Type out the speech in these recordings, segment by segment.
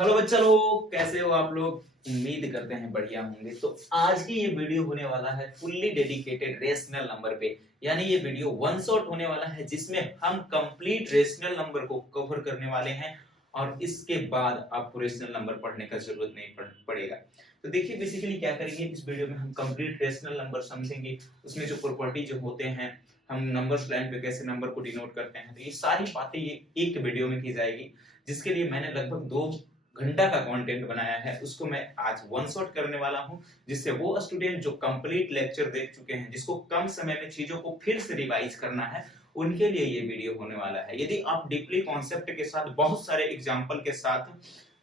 Hello बच्चा लोग, कैसे हो आप लोग। उम्मीद करते हैं बढ़िया होंगे। तो आज की ये वीडियो होने वाला है फुल्ली डेडिकेटेड रेशनल नंबर पे। यानी ये वीडियो वन शॉट होने वाला है जिसमें हम कंप्लीट रेशनल नंबर को कवर करने वाले हैं और इसके बाद आपको रेशनल नंबर पढ़ने का जरूरत नहीं पड़ेगा। तो देखिए बेसिकली क्या करेंगे इस वीडियो में, हम कंप्लीट रेशनल नंबर समझेंगे। उसमें जो प्रॉपर्टी जो होते हैं, हम नंबर्स लाइन पे कैसे नंबर को डिनोट करते हैं, तो ये सारी बातें ये एक वीडियो में की जाएगी। जिसके लिए मैंने लगभग 2 घंटा का कंटेंट बनाया है, उसको मैं आज वन शॉट करने वाला हूं। जिससे वो स्टूडेंट जो कंप्लीट लेक्चर देख चुके हैं, जिसको कम समय में चीजों को फिर से रिवाइज करना है, उनके लिए ये वीडियो होने वाला है। यदि आप डीपली कॉन्सेप्ट के साथ बहुत सारे एग्जांपल के साथ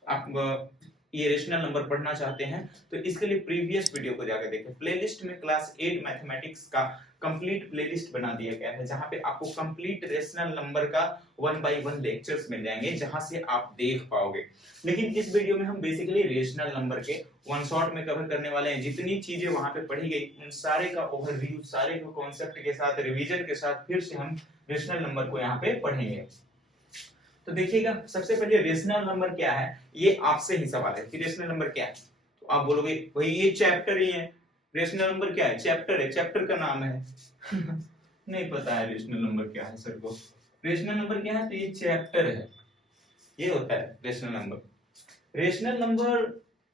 आप ये रेशनल नंबर पढ़ना चाहते हैं तो इसके लिए प्रीवियस वीडियो को जाकर देखें। प्लेलिस्ट में क्लास 8 मैथमेटिक्स का कंप्लीट प्लेलिस्ट बना दिया गया है, जहां पे आपको कंप्लीट रेशनल नंबर का 1 बाय 1 लेक्चर्स मिल जाएंगे, जहां से आप देख पाओगे। लेकिन इस वीडियो में हम बेसिकली रेशनल नंबर के वन शॉट में कवर करने वाले हैं। जितनी चीजें वहां पे पढ़ी गई उन सारे का ओवरव्यू, सारे को कॉन्सेप्ट के साथ, रिवीजन के साथ फिर से हम रेशनल नंबर को यहाँ पे पढ़ेंगे। तो देखिएगा, सबसे पहले रेशनल नंबर क्या है, ये आपसे ही सवाल है कि रेशनल नंबर क्या है। तो आप बोलोगे भाई ये चैप्टर ही है, रेशनल नंबर क्या है, चैप्टर है, चैप्टर का नाम है। नहीं पता है रेशनल नंबर क्या है सर को। रेशनल नंबर क्या है, तो ये चैप्टर है, ये होता है rational number. Rational number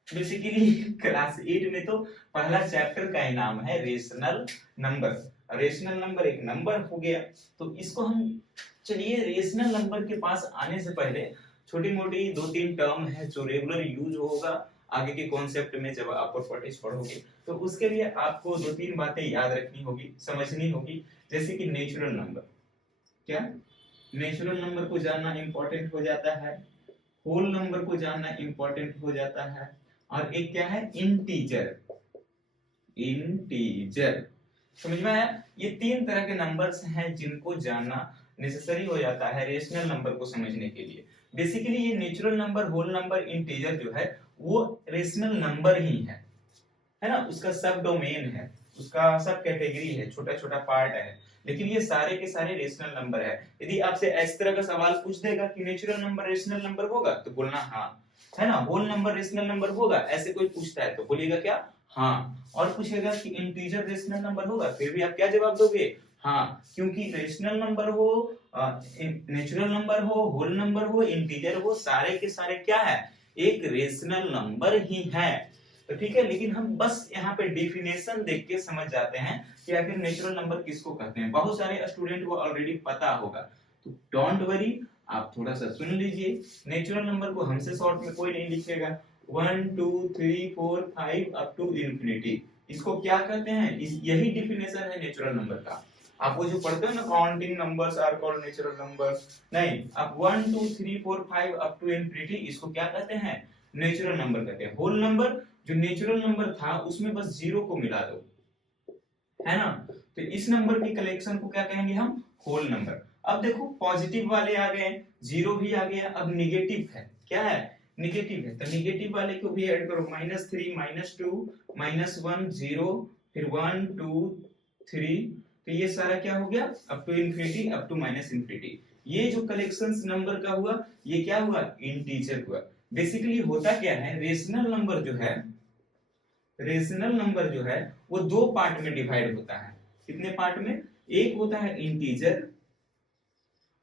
basically class 8 में तो पहला चैप्टर का ही नाम है रेशनल नंबर। रेशनल नंबर एक नंबर हो गया। तो इसको हम, चलिए रेशनल नंबर के पास आने से पहले छोटी मोटी 2-3 टर्म है जो रेगुलर यूज होगा आगे के कॉन्सेप्ट में जब आप प्रॉपर्टीज पढ़ोगे। तो उसके लिए आपको 2-3 बातें याद रखनी होगी, समझनी होगी। जैसे कि नेचुरल नंबर, क्या नेचुरल नंबर को जानना इंपॉर्टेंट हो जाता है, होल नंबर को जानना इंपॉर्टेंट हो जाता है, और एक क्या है, इंटीजर। इंटीजर समझ में आया। ये 3 तरह के नंबर्स हैं जिनको जानना नेसेसरी हो जाता है रेशनल नंबर को समझने के लिए। बेसिकली ये natural number, whole number, integer जो है वो रेशनल नंबर ही है ना। उसका सब डोमेन है, उसका सब कैटेगरी है, छोटा छोटा पार्ट है। लेकिन ये सारे के सारे रेशनल नंबर है। यदि आपसे इस तरह का सवाल पूछ देगा कि नेचुरल नंबर रेशनल नंबर होगा, तो बोलना हाँ, है ना। होल नंबर रेशनल नंबर होगा, ऐसे कोई पूछता है तो बोलिएगा क्या, हाँ। और पूछेगा कि इंटीजर रेशनल नंबर होगा, फिर भी आप क्या जवाब दोगे, हाँ। क्योंकि रेशनल नंबर हो, नेचुरल नंबर हो, होल नंबर हो, इंटीजर हो, सारे के सारे क्या है, एक रेशनल नंबर ही है। तो ठीक है, लेकिन हम बस यहाँ पे डेफिनेशन देख के समझ जाते हैं कि आखिर नेचुरल नंबर किसको कहते हैं। बहुत सारे स्टूडेंट को ऑलरेडी पता होगा, तो डोंट वरी, आप थोड़ा सा सुन लीजिए। नेचुरल नंबर को हमसे शॉर्ट में कोई नहीं लिखेगा। 1 2 3 4 5 अप टू इंफिनिटी, इसको क्या कहते हैं, यही डेफिनेशन है नेचुरल नंबर का। आप वो जो पढ़ते हो ना, counting numbers are called natural numbers, नहीं, आप 1 2 3 4 5 अप टू इंफिनिटी इसको क्या कहते हैं, नेचुरल नंबर कहते हैं। होल नंबर जो नेचुरल नंबर था उसमें बस 0 को मिला दो, है ना। तो इस नंबर के कलेक्शन को क्या कहेंगे हम, होल नंबर। अब देखो पॉजिटिव वाले आ गए, 0 भी आ गया, अब निगेटिव है, क्या है, निगेटिव है। तो निगेटिव वाले को भी ऐड करो, -3 -2 -1 0, फिर 1 2 3। तो ये सारा क्या हो गया, up to infinity, up to minus infinity. ये जो कलेक्शंस नंबर का हुआ, ये क्या हुआ, इंटीजर हुआ। बेसिकली होता क्या है, रेशनल नंबर जो है, रेशनल नंबर जो है वो 2 पार्ट में डिवाइड होता है। कितने पार्ट में, एक होता है इंटीजर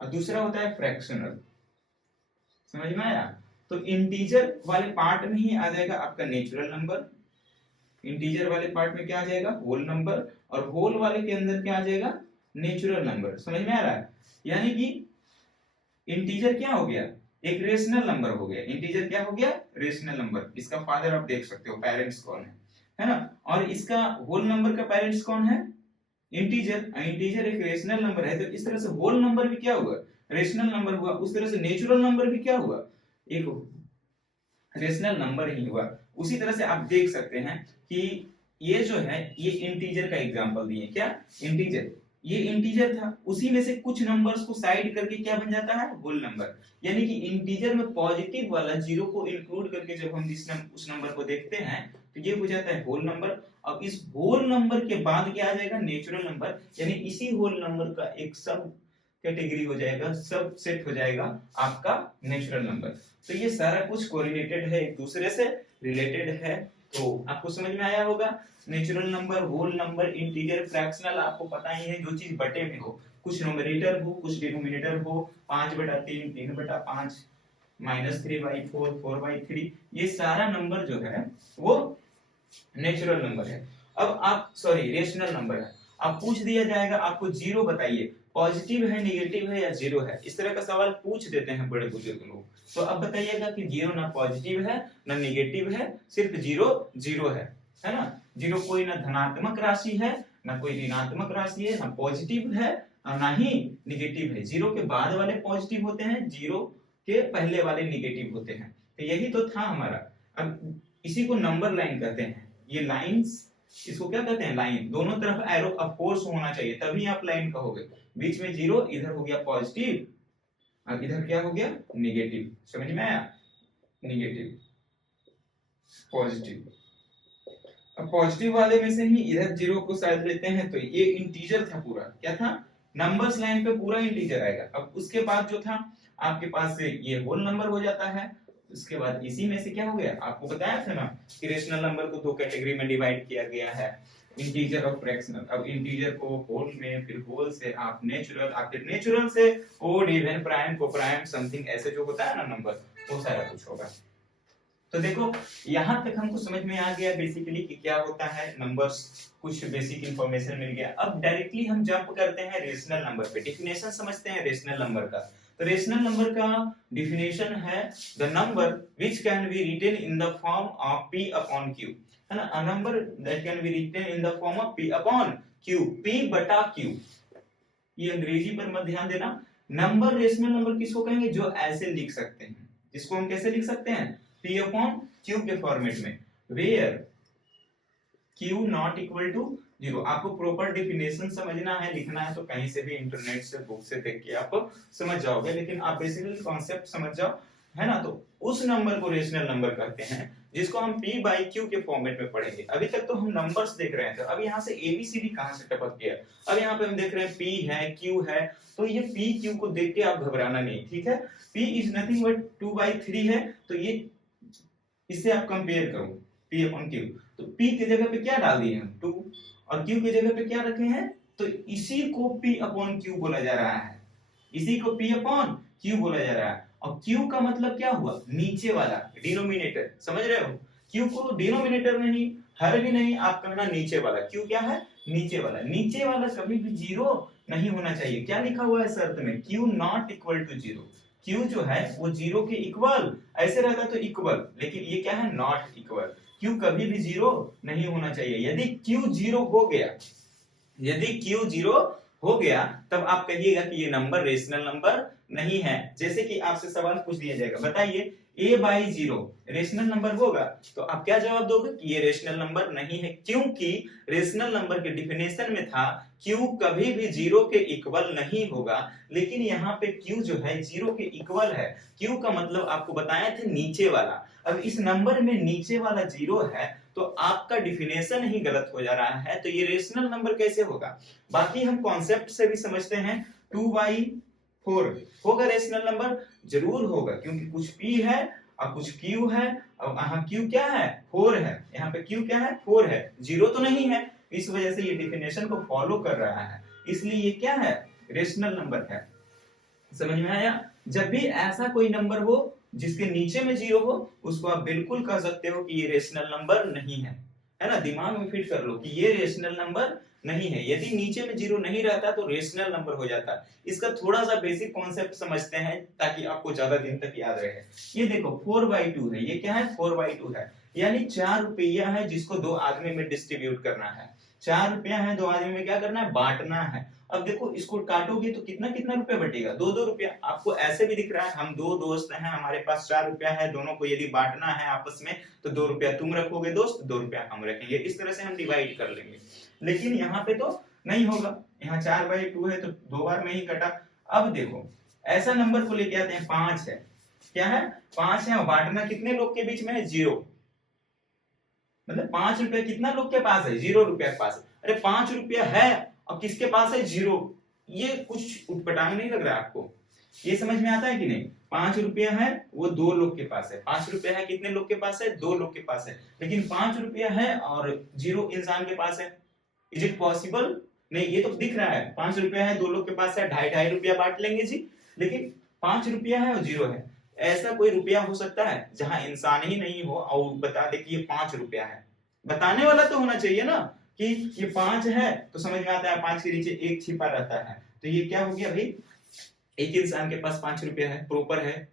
और दूसरा होता है फ्रैक्शनल। समझ में आया। तो इंटीजर वाले पार्ट में ही आ जाएगा आपका नेचुरल नंबर, इंटीजर वाले पार्ट में क्या आ जाएगा, होल नंबर, और होल वाले के अंदर क्या आ जाएगा, नेचुरल नंबर। समझ में आ रहा है। यानी कि इंटीजर क्या हो गया, एक रेशनल नंबर हो गया। इंटीजर क्या हो गया, रेशनल नंबर। इसका फादर आप देख सकते हो, पेरेंट्स कौन है ना। और इसका होल नंबर का पेरेंट्स कौन है, इंटीजर। इंटीजर एक रेशनल नंबर है, तो इस तरह से होल नंबर भी क्या हुआ, रेशनल नंबर हुआ। उस तरह से नेचुरल नंबर भी क्या हुआ, एक रेशनल नंबर ही हुआ। उसी तरह से आप देख सकते हैं कि ये जो है, ये इंटीजर का एग्जांपल दिए, क्या, इंटीजर। ये इंटीजर था, उसी में से कुछ नंबर्स को साइड करके क्या बन जाता है, होल नंबर। यानी कि इंटीजर में पॉजिटिव वाला 0 को इंक्लूड करके जब हम उस नंबर को देखते हैं तो ये हो जाता है होल नंबर। अब इस होल नंबर के बाद क्या आ जाएगा, नेचुरल नंबर। यानी इसी होल नंबर का एक सब कैटेगरी हो जाएगा, सब सेट हो जाएगा आपका नेचुरल नंबर। तो ये सारा कुछ कोरिलेटेड है, एक दूसरे से रिलेटेड है। तो आपको समझ में आया होगा। Natural number, whole number, integer, fractional आपको पता ही है, जो चीज बटे में हो, कुछ नोमिनेटर हो कुछ डिनोमिनेटर हो, 5/3, 3/5, -3/4, 4/3, ये सारा नंबर जो है वो नेचुरल नंबर है। अब आप सॉरी रेशनल नंबर है। अब पूछ दिया जाएगा आपको जीरो बताइए, पॉजिटिव है, नेगेटिव है या जीरो है, इस तरह का सवाल पूछ देते हैं बड़े बुजुर्ग लोग। तो अब बताइएगा कि जीरो ना पॉजिटिव है ना नेगेटिव है, सिर्फ जीरो जीरो है ना। जीरो कोई ना धनात्मक राशि है ना कोई ऋणात्मक राशि है, ना पॉजिटिव है और ना ही नेगेटिव है। जीरो के बाद वाले पॉजिटिव होते हैं, जीरो के पहले वाले नेगेटिव होते हैं। तो यही तो था हमारा। अब इसी को नंबर लाइन कहते हैं। ये लाइंस, इसको क्या कहते हैं, लाइन। दोनों तरफ एरो ऑफ कोर्स होना चाहिए, तभी आप लाइन कहोगे। बीच में जीरो, इधर हो गया पॉजिटिव और इधर क्या हो गया नेगेटिव। समझ में आया, नेगेटिव पॉजिटिव। अब पॉजिटिव वाले में से ही इधर जीरो को शायद लेते हैं, तो ये इंटीजर था पूरा। क्या था, नंबर्स लाइन पे पूरा इंटीजर आएगा। अब उसके बाद जो था आपके पास से ये होल नंबर हो जाता है। उसके बाद इसी में से क्या हो गया, आपको बताया था ना कि रेशनल नंबर को दो कैटेगरी में डिवाइड किया गया है, इंटीजर और फ्रैक्शनल। अब इंटीजर को होल में, फिर होल से आप नेचुरल, फिर नेचुरल से odd, even, prime, coprime, something ऐसे जो होता है ना नंबर, वो सारा कुछ होगा। तो देखो यहां तक हमको समझ में आ गया बेसिकली कि क्या होता है नंबर्स, कुछ बेसिक इंफॉर्मेशन मिल गया। अब डायरेक्टली हम जंप करते हैं रेशनल नंबर पे, डिफिनेशन समझते हैं रेशनल नंबर का। तो रेशनल नंबर का डिफिनेशन है the number which can be written in the form of p upon q, है ना। A number that can be written in the form of p upon q, p बटा q। ये अंग्रेजी पर मत ध्यान देना। नंबर, रेशनल नंबर किसको कहेंगे, जो ऐसे लिख सकते हैं, जिसको हम कैसे लिख सकते हैं, p अपॉन q के फॉर्मेट में, where q not equal to zero. आपको प्रॉपर डिफिनेशन समझना है, लिखना है तो कहीं से भी इंटरनेट से, बुक से देख के आप समझ जाओगे, लेकिन आप बेसिकली कॉन्सेप्ट समझ जाओ, है ना। तो उस नंबर को रेशनल नंबर कहते हैं जिसको हम p बाई q के फॉर्मेट में पढ़ेंगे। अभी तक तो हम नंबर्स देख रहे थे, अब यहाँ से एबीसीडी कहां से टपक गया। अब यहाँ पे हम देख रहे हैं p है, q है, तो ये p q को देख के आप घबराना नहीं, ठीक है। p इज नथिंग बट 2/3 है, तो ये इससे आप कंपेयर करो p अपॉन q। तो p की जगह पे क्या डाल दिए हम 2 और q की जगह पे क्या रखे हैं, तो इसी को p अपॉन q बोला जा रहा है, इसी को p अपॉन q बोला जा रहा है। और q का मतलब क्या हुआ, नीचे वाला, डिनोमिनेटर, समझ रहे हो। q को डिनोमिनेटर नहीं, हर भी नहीं, आप कहना नीचे वाला। q क्या है, नीचे वाला। नीचे वाला कभी भी जीरो नहीं होना चाहिए। क्या लिखा हुआ है शर्त में, q not equal to zero. q जो है वो जीरो के इक्वल, ऐसे रहता तो इक्वल, लेकिन ये क्या है, नॉट इक्वल। q कभी भी जीरो नहीं होना चाहिए। यदि q जीरो हो गया, यदि q जीरो हो गया, तब आप कहिएगा कि ये नंबर रेशनल नंबर नहीं है। जैसे कि आपसे सवाल पूछ दिया जाएगा, बताइए a by zero rational number होगा, तो आप क्या जवाब दोगे कि ये रेशनल नंबर नहीं है, क्योंकि रेशनल नंबर के डिफिनेशन में था q कभी भी जीरो के इक्वल नहीं होगा। लेकिन यहाँ पे q जो है जीरो के इक्वल है। q का मतलब आपको बताया थे नीचे वाला। अब इस नंबर में नीचे वाला जीरो है, तो आपका डिफिनेशन ही गलत हो जा रहा है, तो ये रेशनल नंबर कैसे होगा। बाकी हम कॉन्सेप्ट से भी समझते हैं, 2/4 होगा रेशनल नंबर, जरूर होगा, क्योंकि कुछ p है और कुछ q है, और यहाँ q क्या है, 4 है, यहाँ पे q क्या है, 4 है, जीरो तो नहीं है। इस वजह से ये डिफिनेशन को फॉलो कर रहा है, इसलिए ये क्या है, रेशनल नंबर है। समझ में आया। जब भी ऐसा कोई नंबर हो जिसके नीचे में जीरो हो, उसको आप बिल्कुल कह सकते हो कि ये रेशनल नंबर नहीं है ना। दिमाग में फिट कर लो कि ये रेशनल नंबर नहीं है। यदि नीचे में जीरो नहीं रहता तो रेशनल नंबर हो जाता। इसका थोड़ा सा बेसिक कॉन्सेप्ट समझते हैं ताकि आपको ज्यादा दिन तक याद रहे। ये देखो 4/2 है, ये क्या है, 4/2 है, यानी 4 रुपया है जिसको दो आदमी में डिस्ट्रीब्यूट करना है। 4 रुपया है, दो आदमी में क्या करना है, बांटना है। अब देखो इसको काटोगे तो कितना कितना रुपया बटेगा, 2-2 रुपया। आपको ऐसे भी दिख रहा है, हम दो दोस्त हैं, हमारे पास 4 रुपया है, दोनों को यदि बांटना है आपस में, तो 2 रुपया तुम रखोगे दोस्त, 2 रुपया हम रखेंगे, इस तरह से हम डिवाइड कर लेंगे। लेकिन यहाँ पे तो नहीं होगा, यहाँ 4/2 है तो 2 बार में ही कटा। अब देखो ऐसा नंबर को लेके आते हैं, 5 है, क्या है, 5 है, और बांटना कितने लोग के बीच में है, 0। मतलब 5 रुपया कितना लोग के पास है, 0 रुपया के पास है। अरे 5 रुपया है और किसके पास है, 0। ये कुछ उटपटांग नहीं लग रहा है आपको। ये समझ में आता है कि नहीं? 5 रुपया है वो 2 लोग के पास है, 5 रुपया है कितने लोग के पास है? 2 लोग के पास है, लेकिन 5 रुपया है और 0 इंसान के पास है। Is it possible? नहीं, ये तो दिख रहा है 5 रुपया है 2 लोग के पास है, 2.5 रुपया बांट लेंगे जी, लेकिन 5 रुपया है और 0 है। ऐसा कोई रुपया हो सकता है जहां इंसान ही नहीं हो और बता दे कि ये 5 रुपया है? बताने वाला तो होना चाहिए ना कि ये 5 है, तो समझ में आता है 5 के नीचे 1 छिपा रहता है, तो ये क्या हो गया भाई? एक इंसान के पास 5 रुपया है, प्रॉपर है,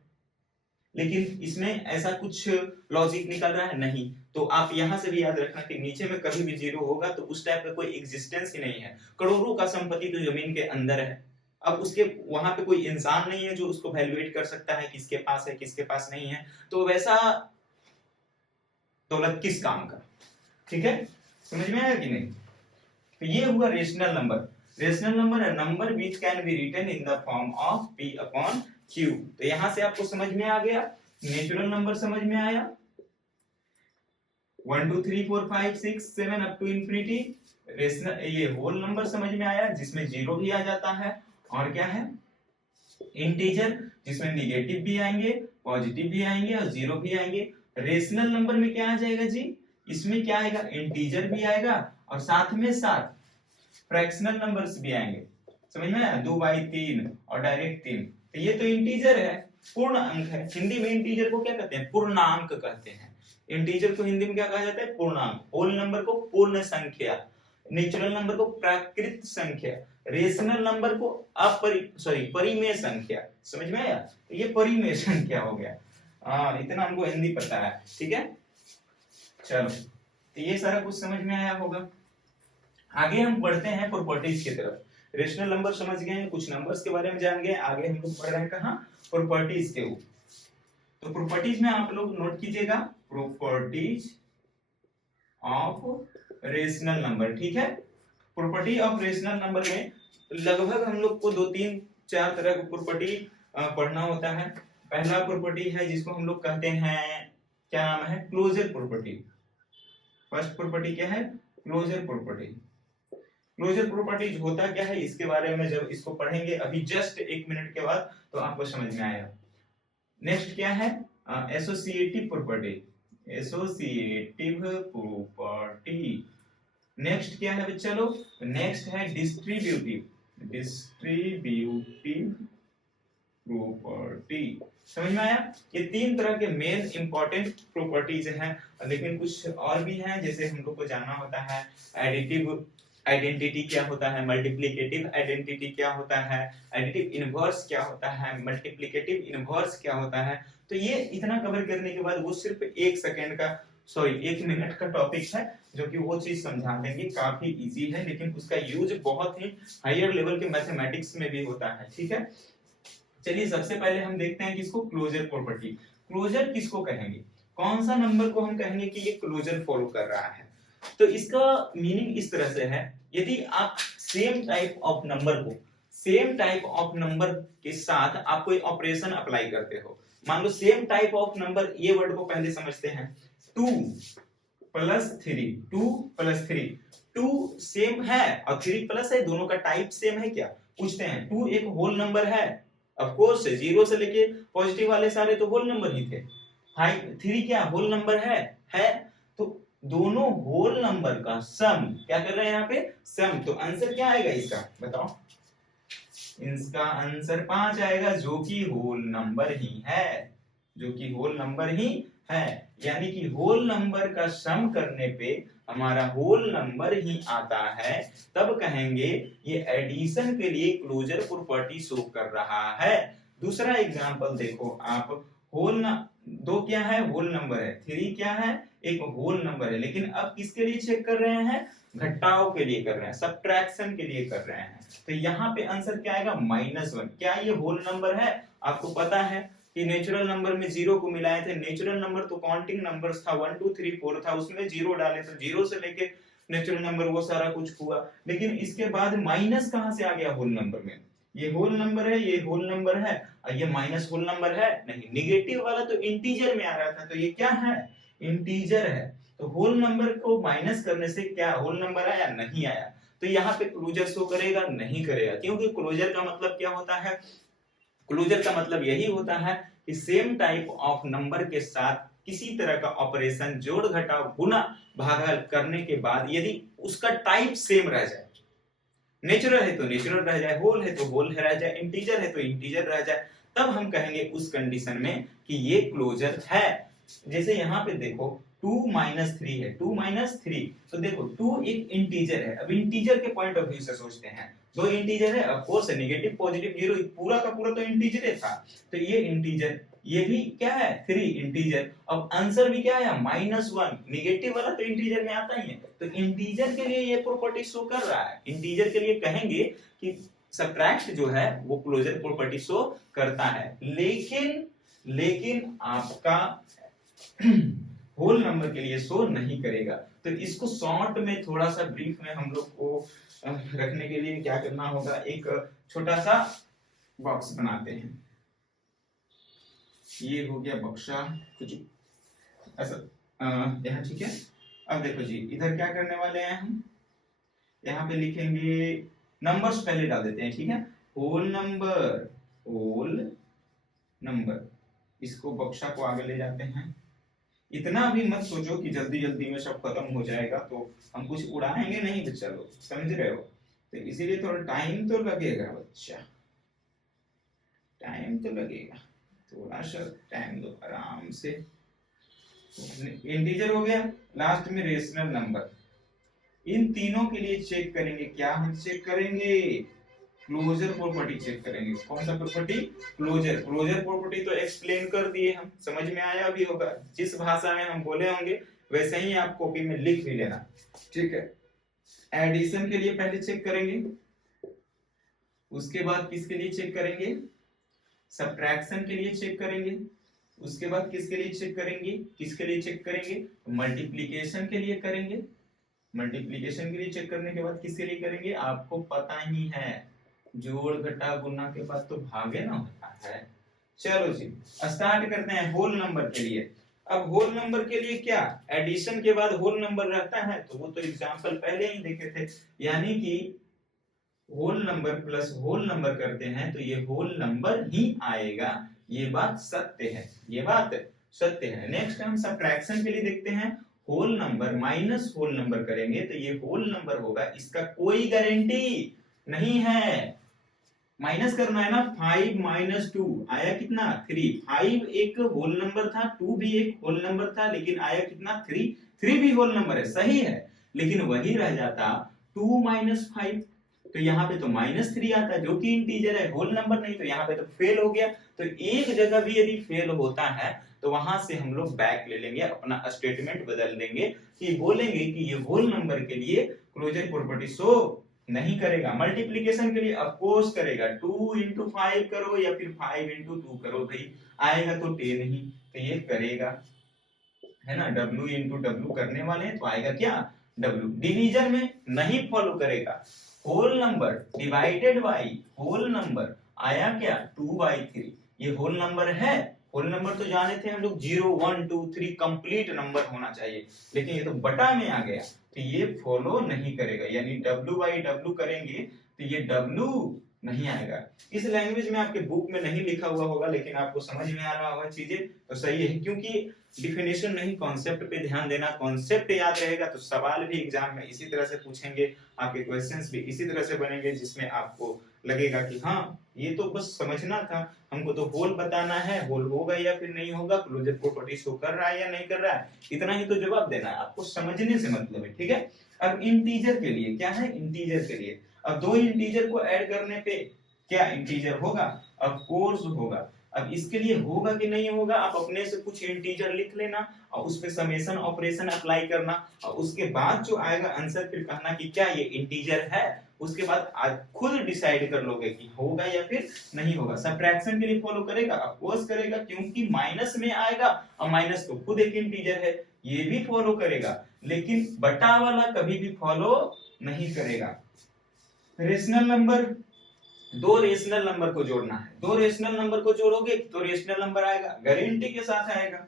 लेकिन इसमें ऐसा कुछ लॉजिक निकल रहा है नहीं। तो आप यहां से भी याद रखना कि नीचे में कभी भी 0 होगा तो उस टाइप का कोई एग्जिस्टेंस ही नहीं है। करोड़ों का संपत्ति तो जमीन के अंदर है, अब उसके वहां पे कोई इंसान नहीं है जो उसको वैल्यूएट कर सकता है किसके पास है किसके पास नहीं है, तो वैसा दौलत किस काम का? ठीक है, समझ में आया कि नहीं? तो ये हुआ रेशनल नंबर। रेशनल नंबर है number which can be written in the form of p upon q। तो यहां से आपको समझ में आ गया, नेचुरल नंबर समझ में आया, 1 2 3 4 5 6 7 अप टू इंफिनिटी। रेशनल ये होल नंबर समझ में आया जिसमें 0 भी आ जाता है, और क्या है? इंटीजर जिसमें निगेटिव भी आएंगे, पॉजिटिव भी आएंगे और 0 भी आएंगे। रेशनल नंबर में क्या आ जाएगा जी? इसमें क्या आएगा? इंटीजर भी आएगा और साथ में साथ फ्रैक्शनल नंबर्स भी आएंगे। समझ में आया? 2/3 और डायरेक्ट 3। तो ये तो इंटीजर है, पूर्ण अंक है। हिंदी में इंटीजर को क्या कहते हैं? पूर्णांक कहते हैं। इंटीजर को हिंदी में क्या कहा जाता है? पूर्णांक। होल नंबर को पूर्ण संख्या, नेचुरल नंबर को प्राकृत संख्या, रेशनल नंबर को परिमेय संख्या। समझ में आया? तो ये परिमेय संख्या हो गया। इतना हमको हिंदी पता है, ठीक है। चलो, तो ये सारा कुछ समझ में आया होगा। आगे हम बढ़ते हैं प्रॉपर्टीज की तरफ। रेशनल नंबर समझ गए, कुछ नंबर्स के बारे में जान गए, आगे हम लोग पढ़ रहे हैं कहां? प्रॉपर्टीज के ऊपर। तो प्रॉपर्टीज में आप लोग नोट कीजिएगा, प्रॉपर्टीज ऑफ रेशनल नंबर, ठीक है। प्रॉपर्टी ऑफ रेशनल नंबर में लगभग हम लोग को 2 3 4 तरह की प्रॉपर्टी पढ़ना होता है। पहला प्रॉपर्टी है जिसको हम लोग कहते हैं, क्या नाम है? Closure property. फर्स्ट प्रॉपर्टी क्या है? Closure property. क्लोजर प्रॉपर्टी होता क्या है, इसके बारे में जब इसको पढ़ेंगे अभी जस्ट 1 मिनट के बाद, तो आपको समझ में आएगा। नेक्स्ट क्या है? Associative property. Associative property. Next क्या है बच्चा लोग? नेक्स्ट है डिस्ट्रीब्यूटिव। Distributive property. समझ में आया? ये 3 तरह के मेन इंपॉर्टेंट प्रॉपर्टीज हैं, लेकिन कुछ और भी हैं, जैसे हम लोग को जानना होता है एडिटिव आइडेंटिटी क्या होता है, मल्टीप्लिकेटिव आइडेंटिटी क्या होता है, एडिटिव इनवर्स क्या होता है, मल्टीप्लिकेटिव इनवर्स क्या होता है। तो ये इतना कवर करने के बाद वो सिर्फ 1 मिनट का टॉपिक है, जो कि वो चीज समझा देंगे। काफी इजी है, लेकिन उसका यूज बहुत ही हायर लेवल के मैथमेटिक्स में भी होता है, ठीक है। चलिए सबसे पहले हम देखते हैं किसको? Closure property. क्लोजर किसको कहेंगे? कौन सा नंबर को हम कहेंगे कि ये क्लोजर फॉलो कर रहा है? तो इसका मीनिंग इस तरह से है, यदि आप सेम टाइप ऑफ नंबर के साथ आप कोई ऑपरेशन अप्लाई करते हो, मान लो सेम टाइप ऑफ नंबर, ये वर्ड को पहले समझते हैं, 2 + 3, 2 सेम है और 3 प्लस है, दोनों का टाइप सेम है क्या? पूछते हैं। 2 एक होल नंबर है, ऑफ कोर्स 0 से लेके पॉजिटिव वाले सारे तो होल नंबर ही थे। 3 क्या होल नंबर है, तो दोनों होल नंबर का सम क्या कर रहे हैं यहाँ पे? सम। तो आंसर क्या आएगा इसका? बताओ। इसका आंसर 5 आएगा, जो कि होल नंबर ही है, यानी कि होल नंबर का सम करने पे हमारा होल नंबर ही आता है, तब कहेंगे ये एडिशन के लिए क्लोजर प्रॉपर्टी शो कर रहा है। दूसरा एग्जांपल देखो आप, दो क्या है? होल नंबर है। 3 क्या है? एक होल नंबर है, लेकिन अब किसके लिए चेक कर रहे हैं? घटाव के लिए कर रहे हैं, सब्ट्रैक्शन के लिए कर रहे हैं। तो यहाँ पे आंसर क्या आएगा? -1। क्या ये होल नंबर है? आपको पता है कि नेचुरल नंबर में 0 को मिलाए थे। नेचुरल नंबर तो काउंटिंग नंबर्स था, 1 2 3 4 था, उसमें 0 डाले तो 0 से लेके नेचुरल नंबर वो सारा कुछ हुआ। लेकिन इसके बाद माइनस कहां से आ गया? होल नंबर में। ये होल नंबर है, ये होल नंबर है, और ये माइनस होल नंबर है नहीं। निगेटिव वाला तो इंटीजर में आ रहा था, तो ये क्या है? इंटीजर है। तो होल नंबर को माइनस करने से क्या होल नंबर आया? नहीं आया। तो यहाँ पे क्लोजर शो करेगा? नहीं करेगा, क्योंकि क्लोजर का मतलब क्या होता है? क्लोजर का मतलब यही होता है कि सेम टाइप ऑफ नंबर के साथ किसी तरह का ऑपरेशन जोड़ घटाव गुना भागा करने के बाद यदि उसका टाइप सेम रह जाए, नेचुरल है तो नेचुरल रह जाए, होल है तो होल रह जाए, इंटीजर है तो इंटीजर रह जाए, तब हम कहेंगे उस कंडीशन में कि ये क्लोजर है। जैसे यहाँ पे देखो 2 - 3 है, 2 - 3, तो देखो 2 एक इंटीजर है। अब इंटीजर के पॉइंट ऑफ व्यू से सोचते हैं, दो इंटीजर है, of course negative positive zero पूरा का पूरा तो इंटीजर ही था, तो ये इंटीजर, ये भी क्या है 3 इंटीजर। अब आंसर भी क्या है -1, नेगेटिव वाला तो इंटीजर में आता ही है, तो इंटीजर के लिए ये प्रॉपर्टी शो कर रहा है। इंटीजर के लिए कहेंगे कि सबट्रैक्ट जो है वो क्लोजर प्रॉपर्टी शो करता है, लेकिन आपका होल नंबर के लिए शो नहीं करेगा। तो इसको शॉर्ट में थोड़ा सा ब्रीफ में हम लोग को रखने के लिए क्या करना होगा, एक छोटा सा बॉक्स बनाते हैं। ये हो गया बक्सा कुछ ऐसा यहाँ, ठीक है। अब देखो जी, इधर क्या करने वाले हैं हम, यहाँ पे लिखेंगे नंबर्स पहले डाल देते हैं, ठीक है। होल नंबर, इसको बक्सा को आगे ले जाते हैं। इतना भी मत सोचो कि जल्दी जल्दी में सब खत्म हो जाएगा, तो हम कुछ उड़ाएंगे नहीं बच्चा लोग, समझ रहे हो, तो इसीलिए थोड़ा टाइम तो लगेगा बच्चा, टाइम तो लगेगा, थोड़ा सा टाइम दो आराम से। इंटीजर हो गया, लास्ट में रेशनल नंबर। इन तीनों के लिए चेक करेंगे, क्या हम चेक करेंगे, क्लोजर प्रॉपर्टी चेक करेंगे। कौन सा प्रॉपर्टी, क्लोजर प्रॉपर्टी तो एक्सप्लेन कर दिए हम, समझ में आया भी होगा, जिस भाषा में हम बोले होंगे वैसे ही आप कॉपी में लिख भी लेना, ठीक है। एडिशन के लिए पहले चेक करेंगे, उसके बाद किसके लिए चेक करेंगे, सब्ट्रैक्शन के लिए चेक करेंगे, उसके बाद किसके लिए चेक करेंगे, किसके लिए चेक करेंगे, मल्टीप्लिकेशन के लिए करेंगे। मल्टीप्लिकेशन के लिए चेक करने के बाद किसके लिए करेंगे, आपको पता ही है, जोड़ घटा गुना के बाद तो भागे ना होता है। चलो जी स्टार्ट करते हैं होल नंबर के लिए। अब होल नंबर के लिए क्या, एडिशन के बाद होल नंबर रहता है, तो वो तो एग्जांपल पहले ही देखे थे, यानी कि whole number plus whole number करते हैं तो ये होल नंबर ही आएगा, ये बात सत्य है, ये बात सत्य है। नेक्स्ट हम सब्ट्रैक्शन के लिए देखते हैं, whole number minus whole number करेंगे तो ये होल नंबर होगा, इसका कोई गारंटी नहीं है। माइनस करना है ना, 5 - 2 आया कितना 3, 5 एक होल नंबर था, 2 भी एक होल नंबर था, लेकिन आया कितना 3, 3 भी होल नंबर है, सही है, लेकिन वही रह जाता 2 - 5, तो यहाँ पे तो -3 आता है जो कि इंटीजर है, होल नंबर नहीं, तो यहाँ पे तो फेल हो गया। तो एक जगह भी यदि फेल होता है तो वहां से हम लोग बैक ले लेंगे, अपना स्टेटमेंट बदल देंगे, कि बोलेंगे कि ये होल नंबर के लिए क्लोजर प्रॉपर्टी शो नहीं करेगा। मल्टीप्लिकेशन के लिए ऑफ कोर्स करेगा, 2 × 5 करो या फिर 5 × 2 करो, भाई आएगा तो 10 ही, तो ये करेगा, है ना, W × W करने वाले हैं तो आएगा क्या W। डिवीजन में नहीं फॉलो करेगा, whole number divided by whole number आया क्या 2/3, ये होल नंबर है, होल नंबर तो जाने थे हम लोग 0 1 2 3 कंप्लीट नंबर होना चाहिए, लेकिन ये तो बटा में आ गया, तो ये फॉलो नहीं करेगा, यानी W/W करेंगे तो ये W नहीं आएगा। इस लैंग्वेज में आपके बुक में नहीं लिखा हुआ होगा, लेकिन आपको समझ में आ रहा होगा चीजें, तो सही है, क्योंकि डिफिनेशन नहीं कॉन्सेप्ट पे ध्यान देना, कॉन्सेप्ट याद रहेगा तो सवाल भी एग्जाम में इसी तरह से पूछेंगे, आपके क्वेश्चंस भी इसी तरह से बनेंगे, जिसमें आपको लगेगा कि हाँ ये तो बस समझना था, हमको तो होल बताना है, होल होगा या फिर नहीं होगा, क्लोजर प्रॉपर्टी शो कर रहा है या नहीं कर रहा है, इतना ही तो जवाब देना है, आपको समझने से मतलब है, ठीक है। अब इंटीजर के लिए क्या है, इंटीजर के लिए अब दो इंटीजर को ऐड करने पे क्या इंटीजर होगा, ऑफ कोर्स होगा। अब इसके लिए होगा कि नहीं होगा, आप अपने से कुछ इंटीजर लिख लेना और उस पे समेशन ऑपरेशन अप्लाई करना, और उसके बाद जो आएगा आंसर फिर कहना कि क्या ये इंटीजर है, उसके बाद आज खुद डिसाइड कर लोगे कि होगा या फिर नहीं होगा। सब्ट्रैक्शन के लिए फॉलो करेगा, ऑफ कोर्स करेगा, क्योंकि माइनस में आएगा और माइनस तो खुद एक इंटीजर है, ये भी फॉलो करेगा, लेकिन बटा वाला कभी भी फॉलो नहीं करेगा। रेशनल नंबर, दो रेशनल नंबर को जोड़ना है, दो रेशनल नंबर को जोड़ोगे तो रेशनल नंबर आएगा, गारंटी के साथ आएगा।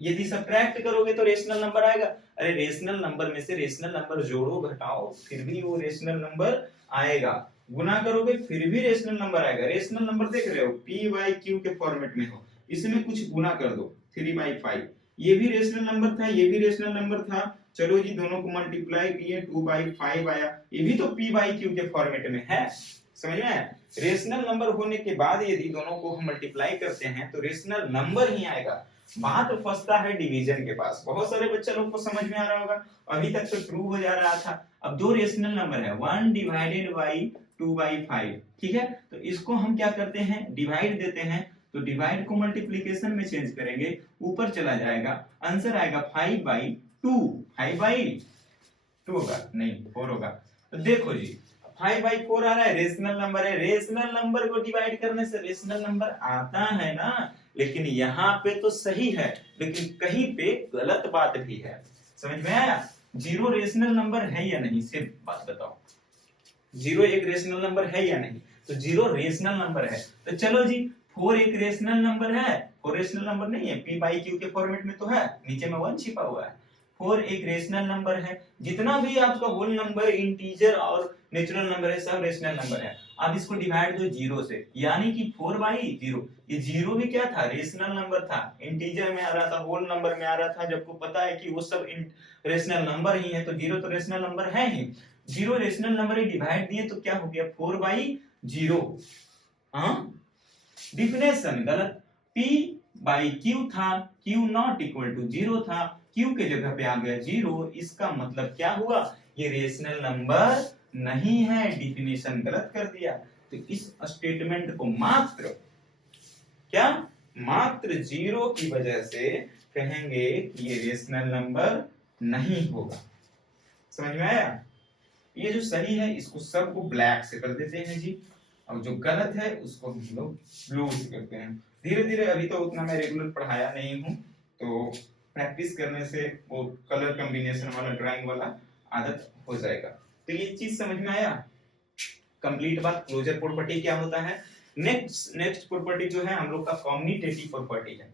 यदि सब्ट्रैक्ट करोगे तो रेशनल नंबर आएगा, अरे रेशनल नंबर में से रेशनल नंबर जोड़ो घटाओ फिर भी वो रेशनल नंबर आएगा। गुना करोगे फिर भी रेशनल नंबर आएगा। रेशनल नंबर देख रहे हो p बाई क्यू के फॉर्मेट में हो, इसमें कुछ गुना कर दो 3/5, ये भी रेशनल नंबर था, ये भी रेशनल नंबर था, चलो जी दोनों को मल्टीप्लाई किए 2/5 आया, ये भी तो p बाई क्यू के फॉर्मेट में है। समझ में आया? रेशनल नंबर होने के बाद यदि दोनों को हम मल्टीप्लाई करते हैं तो रेशनल नंबर ही आएगा। बात फंसता है डिवीजन के पास। बहुत सारे बच्चे लोग को समझ में आ रहा होगा, अभी तक तो ट्रू हो जा रहा था। अब दो रेशनल नंबर है 1 डिवाइडेड बाई 2/5, ठीक है, तो इसको हम क्या करते हैं, डिवाइड देते हैं, तो डिवाइड को मल्टीप्लिकेशन में चेंज करेंगे, ऊपर चला जाएगा, आंसर आएगा 5/2। 5/2 होगा नहीं 4 होगा। तो देखो जी 5/4 आ रहा है, रेशनल नंबर है, रेशनल नंबर को डिवाइड करने से रेशनल नंबर आता है ना, लेकिन यहाँ पे तो सही है, लेकिन कहीं पे गलत बात भी है। समझ में आया? जीरो रेशनल नंबर है या नहीं, सिर्फ बात बताओ, जीरो एक रेशनल नंबर है या नहीं? तो जीरो रेशनल नंबर है। तो चलो जी 4 एक रेशनल नंबर है, 4 रेशनल नंबर नहीं है, p बाई क्यू के फॉर्मेट में तो है, नीचे में 1 छिपा हुआ है। 4 एक रेशनल नंबर है, जितना भी आपका होल नंबर, इंटीजर और नेचुरल नंबर है सब रेशनल नंबर है। अब इसको डिवाइड दो जीरो से, यानी कि 4/0। ये जीरो भी क्या था, रेशनल नंबर था, इंटीजर में आ रहा था, होल नंबर में आ रहा था, जबको पता है कि वो सब रेशनल नंबर ही है, तो जीरो तो रेशनल नंबर है ही। जीरो रेशनल नंबर डिवाइड दिए तो क्या हो गया 4/0। हाँ डिफिनेशन गलत, p बाई क्यू था, q नॉट इक्वल टू 0 था, q के जगह पे आ गया 0, इसका मतलब क्या हुआ, ये रेशनल नंबर नहीं है, डिफिनेशन गलत कर दिया। तो इस स्टेटमेंट को मात्र क्या, मात्र 0 की वजह से कहेंगे कि ये रेशनल नंबर नहीं होगा। समझ में आया? ये जो सही है इसको सबको ब्लैक से कर देते हैं जी, और जो गलत है उसको हम लोग ब्लू से करते हैं। धीरे धीरे, अभी तो उतना मैं रेगुलर पढ़ाया नहीं हूँ, तो प्रैक्टिस करने से वो कलर कॉम्बिनेशन वाला, ड्राइंग वाला आदत हो जाएगा। तो ये चीज समझ में आया? कंप्लीट बात। क्लोजर प्रॉपर्टी क्या होता है? नेक्स्ट प्रॉपर्टी जो है हम लोग का कॉम्यूटेटिव प्रॉपर्टी है।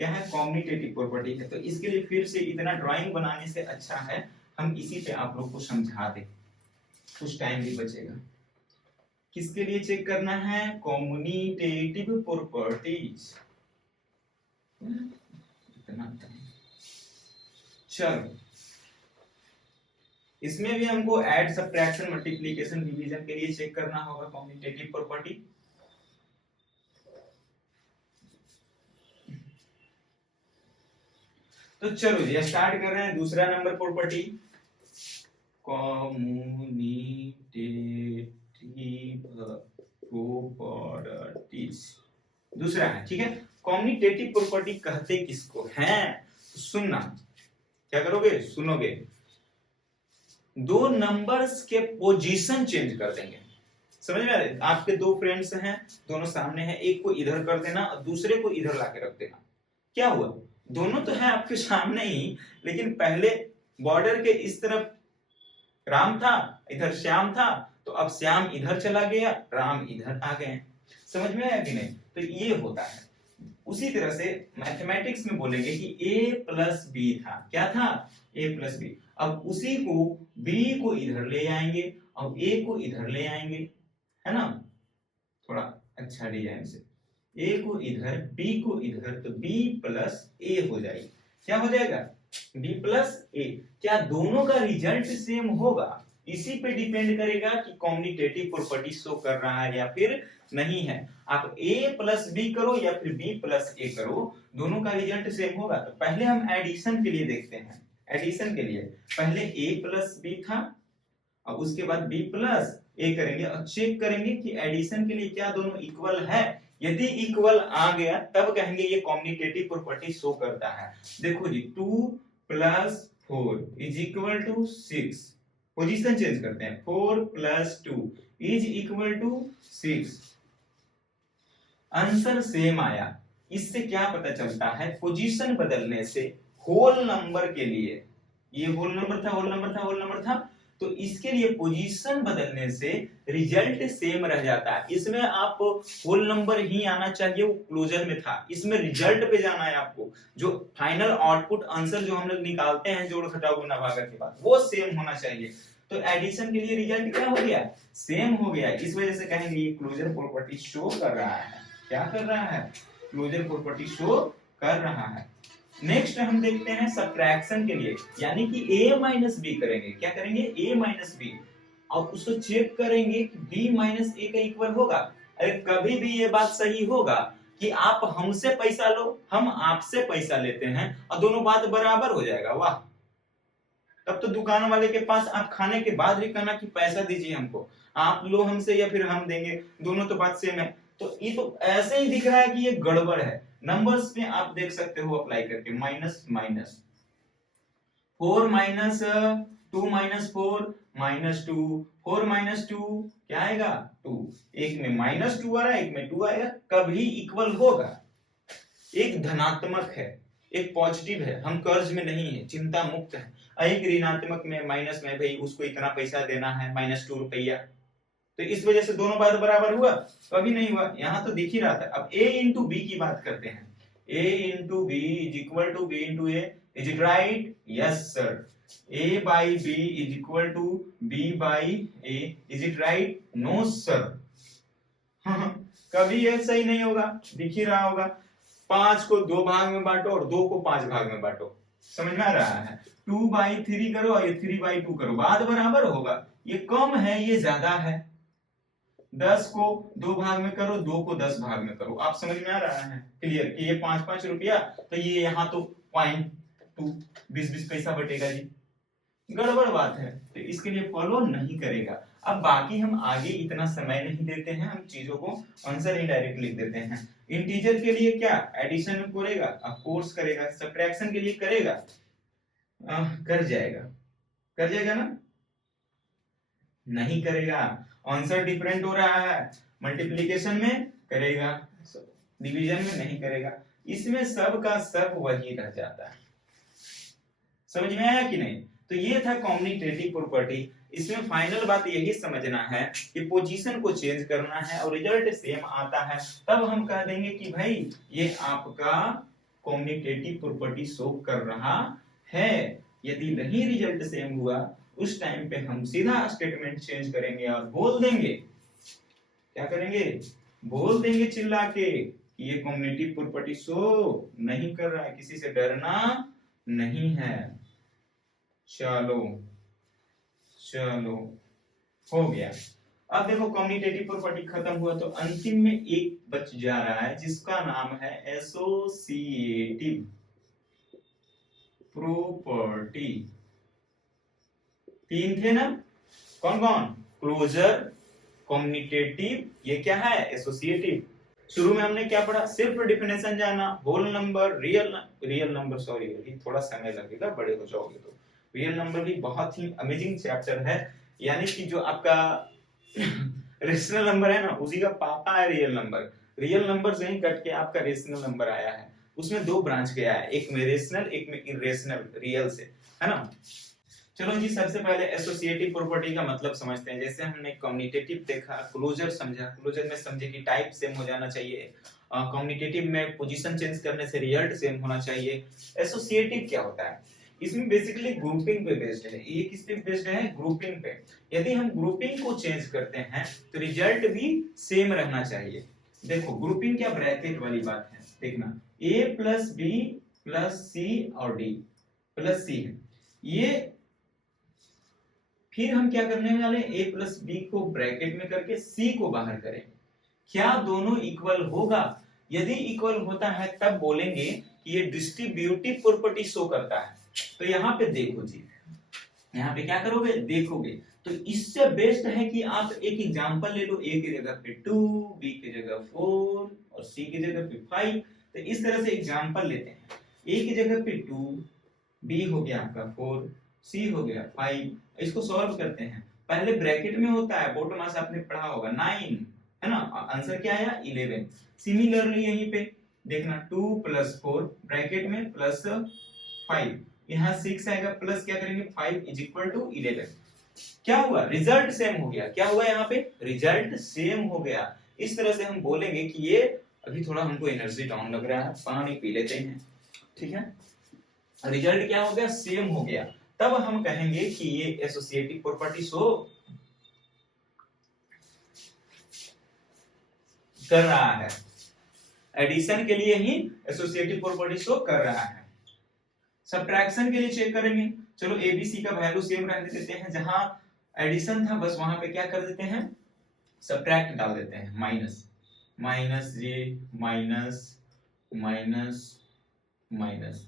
क्या है? कॉम्यूटेटिव प्रॉपर्टी है। तो इसके लिए फिर से इतना ड्राइंग बनाने से अच्छा है हम इसी पे आप लोग को समझा दें, कुछ टाइम भी बचेगा। किसके लिए चेक करना है? Commutative properties. इतना टाइम, चलो इसमें भी हमको ऐड, सब्ट्रैक्शन, मल्टीप्लिकेशन, डिवीजन के लिए चेक करना होगा कॉम्यूटेटिव प्रॉपर्टी। तो चलो जी स्टार्ट कर रहे हैं दूसरा नंबर प्रॉपर्टी, कॉम्यूटेटिव प्रॉपर्टीज दूसरा है, ठीक है। कॉम्यूटेटिव प्रॉपर्टी कहते किसको हैं? सुनना, क्या करोगे, सुनोगे, दो नंबर्स के पोजीशन चेंज कर देंगे। समझ में आ रहा है? आपके दो फ्रेंड्स हैं, दोनों सामने हैं, एक को इधर कर देना और दूसरे को इधर लाके रख देना। क्या हुआ, दोनों तो है आपके सामने ही, लेकिन पहले बॉर्डर के इस तरफ राम था, इधर श्याम था, तो अब श्याम इधर चला गया, राम इधर आ गए। समझ में आया कि नहीं? तो ये होता है। उसी तरह से मैथमेटिक्स में बोलेंगे कि a प्लस बी था, क्या था, a प्लस बी। अब उसी को b को इधर ले आएंगे और a को इधर ले आएंगे, है ना, थोड़ा अच्छा डिजाइन से, a को इधर b को इधर, तो b प्लस a हो जाएगी। क्या हो जाएगा, b प्लस a। क्या दोनों का रिजल्ट सेम होगा? इसी पे डिपेंड करेगा कि कॉम्यूटेटिव प्रॉपर्टी शो कर रहा है या फिर नहीं है। आप a प्लस बी करो या फिर b प्लस a करो, दोनों का रिजल्ट सेम होगा। तो पहले हम एडिशन के लिए देखते हैं। एडिशन के लिए पहले a प्लस b था, अब उसके बाद b प्लस a करेंगे और चेक करेंगे कि एडिशन के लिए क्या दोनों इक्वल है। यदि इक्वल आ गया तब कहेंगे ये कॉम्यूटेटिव प्रॉपर्टी शो करता है। देखो जी 2 plus 4 is equal to 6, position change करते हैं, 4 plus 2 is equal to 6, answer same आया। इससे क्या पता चलता है, पोजीशन बदलने से होल नंबर के लिए, ये होल नंबर था, होल नंबर था, होल नंबर था, तो इसके लिए पोजीशन बदलने से रिजल्ट सेम रह जाता है। इसमें आप होल नंबर ही आना चाहिए, वो क्लोजर में था, इसमें रिजल्ट पे जाना है आपको। जो फाइनल आउटपुट आंसर जो हम लोग निकालते हैं जोड़ घटाव गुणा भागा के बाद, वो सेम होना चाहिए। तो एडिशन के लिए रिजल्ट क्या हो गया, सेम हो गया। इस वजह से कहेंगे ये क्लोजर प्रॉपर्टी शो कर रहा है। क्या कर रहा है, क्लोजर प्रॉपर्टी शो कर रहा है। नेक्स्ट हम देखते हैं सब्ट्रैक्शन के लिए, यानी कि a माइनस बी करेंगे। क्या करेंगे, a माइनस बी, और उसको चेक करेंगे कि b माइनस a का इक्वल होगा। अरे कभी भी ये बात सही होगा कि आप हमसे पैसा लो, हम आपसे पैसा लेते हैं और दोनों बात बराबर हो जाएगा। वाह, तब तो दुकान वाले के पास आप खाने के बाद भी कहना कि पैसा दीजिए हमको, आप लो हमसे या फिर हम देंगे, दोनों तो बात सेम है। तो ये तो ऐसे ही दिख रहा है कि ये गड़बड़ है। नंबर्स में आप देख सकते हो अप्लाई करके, minus minus 4 minus 2 minus 4 minus 2, 4 minus 2 क्या आएगा 2, एक में माइनस 2 आ रहा है, एक में 2 आएगा, कभी इक्वल होगा। एक धनात्मक है, एक पॉजिटिव है, हम कर्ज में नहीं है, चिंता मुक्त है। एक ऋणात्मक में, माइनस में, भाई उसको इतना पैसा देना है, -2 रुपया। तो इस वजह से दोनों बात बराबर हुआ, कभी नहीं हुआ। यहाँ तो दिख ही रहा था। अब a इंटू बी की बात करते हैं। a into B is equal to b into a, is it right, yes sir. a by b is equal to b by a, is it right, no sir. कभी ये सही नहीं होगा, दिख ही रहा होगा। 5 को 2 भाग में बांटो और 2 को 5 भाग में बांटो, समझ में आ रहा है। 2/3 करो और ये 3/2 करो, बात बराबर होगा। ये कम है, ये ज्यादा है। 10 को 2 भाग में करो, 2 को 10 भाग में करो, आप समझ में आ रहा है, क्लियर कि ये 5-5 रुपया, तो ये यहाँ तो 0.2, 20-20 पैसा बटेगा जी, गड़बड़ बात है। तो इसके लिए फॉलो नहीं करेगा। अब बाकी हम आगे इतना समय नहीं देते हैं, हम चीजों को आंसर ही डायरेक्ट लिख देते हैं। इंटीजर के लिए क्या, एडिशन करेगा, ऑफ कोर्स करेगा। सब्ट्रैक्शन के लिए करेगा, कर जाएगा ना, नहीं करेगा। आंसर डिफरेंट हो रहा है, मल्टीप्लिकेशन में करेगा, डिवीजन में नहीं करेगा। इसमें सब का सब वही रह जाता है। समझ में आया कि नहीं? तो ये था कॉम्यूटेटिव प्रॉपर्टी। इसमें फाइनल बात यही समझना है कि पोजीशन को चेंज करना है और रिजल्ट सेम आता है, तब हम कह देंगे कि भाई ये आपका कॉम्यूटेटिव प्रॉपर्टी शो कर रहा है। यदि नहीं रिजल्ट सेम हुआ, उस टाइम पे हम सीधा स्टेटमेंट चेंज करेंगे और बोल देंगे, क्या करेंगे, बोल देंगे चिल्ला के कि ये कॉम्यूटेटिव प्रॉपर्टी शो नहीं कर रहा है, किसी से डरना नहीं है। चलो हो गया। अब देखो कॉम्यूटेटिव प्रॉपर्टी खत्म हुआ, तो अंतिम में एक बच जा रहा है जिसका नाम है एसोसिएटिव प्रॉपर्टी। 3 थे ना, कौन कौन, क्लोजर, कॉम्यूटेटिव, ये क्या है, एसोसिएटिव। शुरू में हमने क्या पढ़ा, सिर्फ डेफिनेशन जाना, whole number, real number, sorry अभी थोड़ा समय लगेगा, बड़े हो जाओगे तो। रियल नंबर भी बहुत ही अमेजिंग चैप्टर है, यानी कि जो आपका रेशनल नंबर है ना, उसी का पापा है रियल नंबर। रियल नंबर से ही कट के आपका रेशनल नंबर आया है। उसमें 2 ब्रांच गया है, एक में रेशनल, एक में इरेशनल, रियल से, है ना। चलो जी, सबसे पहले एसोसिएटिव प्रॉपर्टी का मतलब समझते हैं। जैसे हमने कम्यूटेटिव देखा, क्लोजर समझा, क्लोजर में समझे कि टाइप सेम हो जाना चाहिए, कम्यूटेटिव में पोजीशन चेंज करने से रिजल्ट सेम होना चाहिए। एसोसिएटिव क्या होता है, इसमें बेसिकली ग्रुपिंग पे बेस्ड है। ये किस पे बेस्ड है, ग्रुपिंग पे। यदि हम ग्रुपिंग को चेंज करते हैं तो रिजल्ट भी सेम रहना चाहिए। देखो ग्रुपिंग क्या, ब्रैकेट वाली बात है, देखना a प्लस बी प्लस सी और d प्लस सी है ये। फिर हम क्या करने वाले, a प्लस बी को ब्रैकेट में करके c को बाहर करें। क्या दोनों इक्वल होगा? यदि इक्वल होता है तब बोलेंगे कि ये डिस्ट्रीब्यूटिव प्रॉपर्टी शो करता है। तो यहाँ पे देखो जी, यहाँ पे क्या करोगे, देखोगे तो इससे बेस्ट है कि आप एक एग्जांपल ले लो, a की जगह पे 2, b की जगह 4 और c की जगह पे 5। तो इस तरह से एग्जांपल लेते हैं, a की जगह पे 2, b हो गया आपका 4, c हो गया 5। इसको सॉल्व करते हैं, पहले ब्रैकेट में होता है, बॉटम से आपने पढ़ा होगा 9, है ना, आंसर क्या आया 11। सिमिलरली यहीं पे देखना 2 प्लस 4 ब्रैकेट में प्लस 5, यहाँ 6 आएगा, प्लस क्या करेंगे 5 इज इक्वल टू 11। क्या हुआ, रिजल्ट सेम हो गया। क्या हुआ यहाँ पे, रिजल्ट सेम हो गया। इस तरह से हम बोलेंगे कि ये, अभी थोड़ा हमको एनर्जी डाउन लग रहा है, पानी पी लेते हैं, ठीक है। रिजल्ट क्या हो गया, सेम हो गया। तब हम कहेंगे कि ये एसोसिएटिव प्रॉपर्टी शो कर रहा है। एडिशन के लिए ही एसोसिएटिव प्रॉपर्टी शो कर रहा है। सब्ट्रैक्शन के लिए चेक करेंगे, चलो एबीसी का वैल्यू सेम रहने देते हैं, जहां एडिशन था बस वहां पे क्या कर देते हैं, सब्ट्रैक्ट डाल देते हैं, माइनस माइनस जे माइनस माइनस माइनस,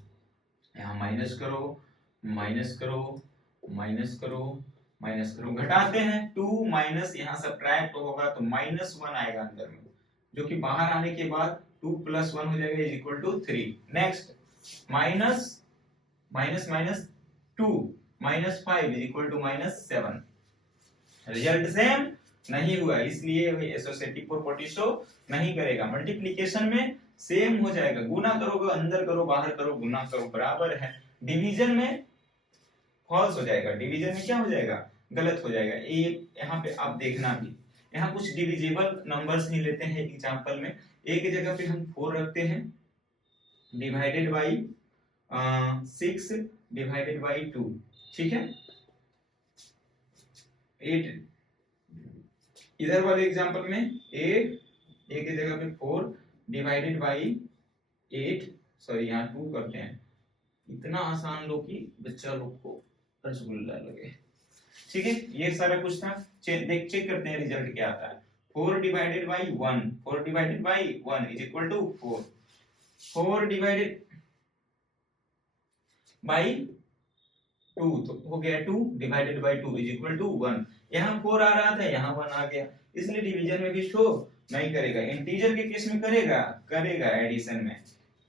यहाँ माइनस करो माइनस करो माइनस करो माइनस करो, घटाते हैं 2 माइनस यहाँ सब्ट्रैक्ट होगा तो -1 आएगा अंदर में, जो कि बाहर आने के बाद 2 + 1 हो जाएगा is equal to 3। Next minus minus minus 2 -5 is equal to -7। Result same नहीं हुआ, इसलिए एसोसिएटिव प्रॉपर्टी शो नहीं करेगा। मल्टीप्लिकेशन में सेम हो जाएगा, गुना करोगे अंदर करो बाहर करो गुना करो बराबर है। डिवीजन में फॉल्स हो जाएगा, डिवीजन में क्या हो जाएगा, गलत हो जाएगा। ये यहाँ पे आप देखना भी, यहाँ कुछ डिविजिबल नंबर्स ही लेते हैं एग्जांपल में। एक जगह पे हम 4 रखते हैं डिवाइडेड बाई 6 डिवाइडेड बाई 2, ठीक है। 8 इधर वाले एग्जांपल में 8 एक ही जगह पे 4 डिवाइडेड बाई 8, सॉरी यहाँ 2 करते हैं। इतना आसान लो कि बच्चा लोग को रसगुल्ला लगे, ठीक है। ये सारा कुछ था, चेक करते हैं रिजल्ट क्या आता है। 4 divided by 1, 4 divided by 1 is equal to 4, 4 divided by 2 तो हो गया 2 divided by 2 is equal to 1। यहाँ 4 आ रहा था यहाँ 1 आ गया, इसलिए डिवीजन में भी शो नहीं करेगा। इंटीजर के केस में करेगा, करेगा एडिशन में,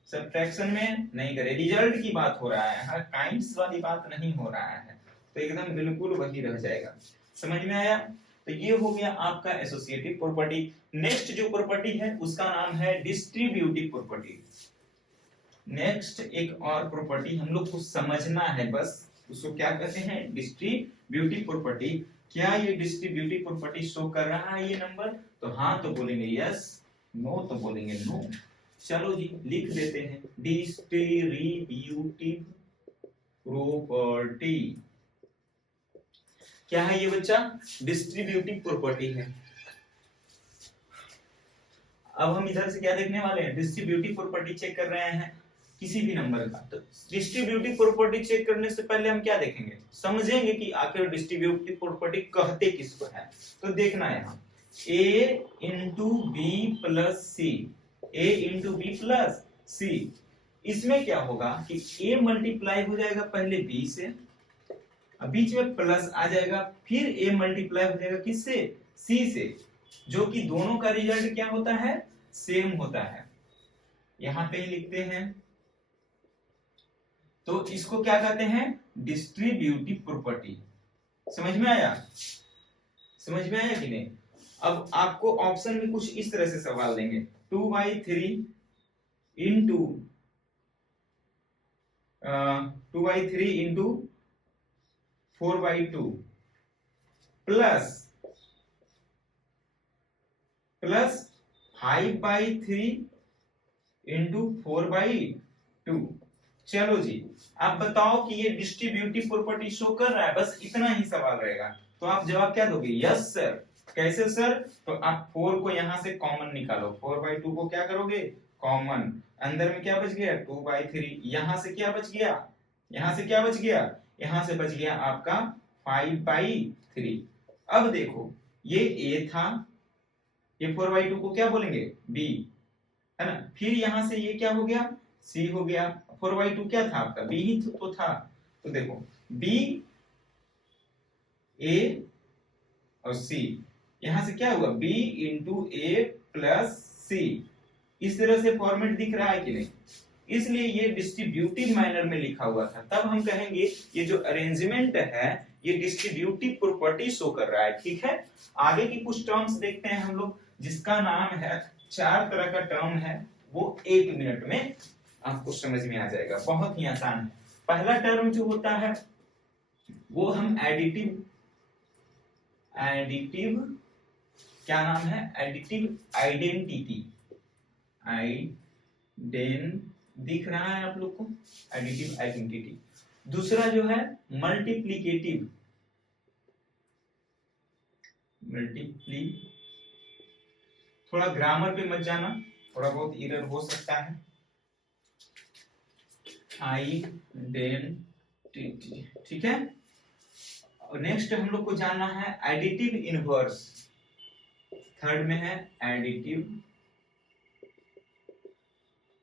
सब्ट्रैक्शन में नहीं करे। रिजल्ट की बात हो रहा है, काइंड्स वाली बात नहीं हो रहा है, तो एकदम बिल्कुल वही रह जाएगा। समझ में आया? तो ये हो गया आपका एसोसिएटिव प्रॉपर्टी। नेक्स्ट जो प्रॉपर्टी है उसका नाम है डिस्ट्रीब्यूटिव प्रॉपर्टी। नेक्स्ट एक और प्रॉपर्टी हम लोग को समझना है, बस उसको क्या कहते हैं, डिस्ट्रीब्यूटिव प्रॉपर्टी। क्या ये डिस्ट्रीब्यूटिव प्रॉपर्टी शो कर रहा है ये नंबर? तो हाँ तो बोलेंगे यस, नो तो बोलेंगे नो। चलो जी लिख देते हैं डिस्ट्रीब्यूटिव प्रॉपर्टी। क्या है ये बच्चा? डिस्ट्रीब्यूटिव प्रॉपर्टी है। अब हम इधर से क्या देखने वाले हैं, डिस्ट्रीब्यूटिव प्रॉपर्टी चेक कर रहे हैं किसी भी नंबर का। तो डिस्ट्रीब्यूटिव प्रॉपर्टी चेक करने से पहले हम क्या देखेंगे, समझेंगे कि आखिर डिस्ट्रीब्यूटिव प्रॉपर्टी कहते किसको है। तो देखना यहाँ a into B plus C, a into B plus C, इसमें क्या होगा कि a मल्टीप्लाई हो जाएगा पहले b से, बीच में प्लस आ जाएगा, फिर a मल्टीप्लाई हो जाएगा किससे, c से, जो कि दोनों का रिजल्ट क्या होता है, सेम होता है। यहां पे ही लिखते हैं, तो इसको क्या कहते हैं, डिस्ट्रीब्यूटिव प्रॉपर्टी। समझ में आया? समझ में आया कि नहीं? अब आपको ऑप्शन में कुछ इस तरह से सवाल देंगे, 2/3 इंटू 2/3 इंटू 4/2 प्लस 5/3 इंटू 4/2। चलो जी आप बताओ कि ये डिस्ट्रीब्यूटिव प्रॉपर्टी शो कर रहा है, बस इतना ही सवाल रहेगा। तो आप जवाब क्या दोगे, यस सर। कैसे सर? तो आप 4 को यहां से कॉमन निकालो, 4/2 को क्या करोगे, कॉमन, अंदर में क्या बच गया, 2/3, यहां से क्या बच गया, यहां से क्या बच गया, यहां से बच गया आपका 5/3। अब देखो ये a था, ये 4/2 को क्या बोलेंगे, b, है ना। फिर यहां से ये क्या हो गया, c हो गया। 4/2 क्या था आपका, b ही तो था। तो देखो b, a और c, यहां से क्या हुआ, b इंटू ए प्लस सी। इस तरह से फॉर्मेट दिख रहा है कि नहीं? इसलिए ये डिस्ट्रीब्यूटिव मैनर में लिखा हुआ था। तब हम कहेंगे ये जो अरेंजमेंट है ये डिस्ट्रीब्यूटिव प्रॉपर्टी शो कर रहा है, ठीक है। आगे की कुछ टर्म्स देखते हैं हम लोग, जिसका नाम है, 4 तरह का टर्म है, वो 1 मिनट में आपको समझ में आ जाएगा, बहुत ही आसान है। पहला टर्म जो होता है वो हम एडिटिव क्या नाम है, एडिटिव आइडेंटिटी, दिख रहा है आप लोग को, एडिटिव आइडेंटिटी। दूसरा जो है मल्टीप्लीकेटिव, थोड़ा ग्रामर पे मत जाना, थोड़ा बहुत एरर हो सकता है। आइडेंटिटी, ठीक है। और नेक्स्ट हम लोग को जानना है एडिटिव इनवर्स, थर्ड में है एडिटिव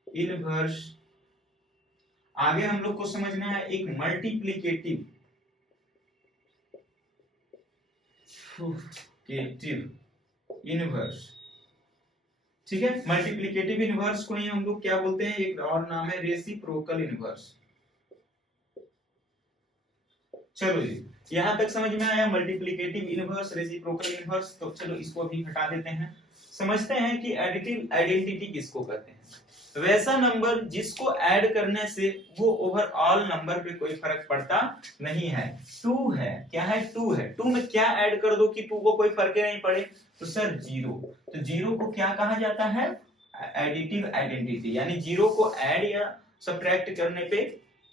इनवर्स। आगे हम लोग को समझना है एक मल्टीप्लीकेटिव इनवर्स, ठीक है। मल्टीप्लीकेटिव इनवर्स को ही हम लोग क्या बोलते हैं, एक और नाम है रेसिप्रोकल इनवर्स। चलो जी, यहां तक समझ में आया मल्टीप्लीकेटिव इनवर्स, रेसिप्रोकल इनवर्स। तो चलो इसको अभी हटा देते हैं, समझते हैं कि एडिटिव आइडेंटिटी किसको कहते हैं। वैसा नंबर जिसको ऐड करने से वो ओवरऑल नंबर पे कोई फर्क पड़ता नहीं है। 2 है, क्या है, 2 है, 2 में क्या ऐड कर दो कि 2 को कोई फर्क नहीं पड़े, तो सर 0। तो 0 को क्या कहा जाता है, एडिटिव आइडेंटिटी। यानी 0 को ऐड या सब्ट्रैक्ट करने पे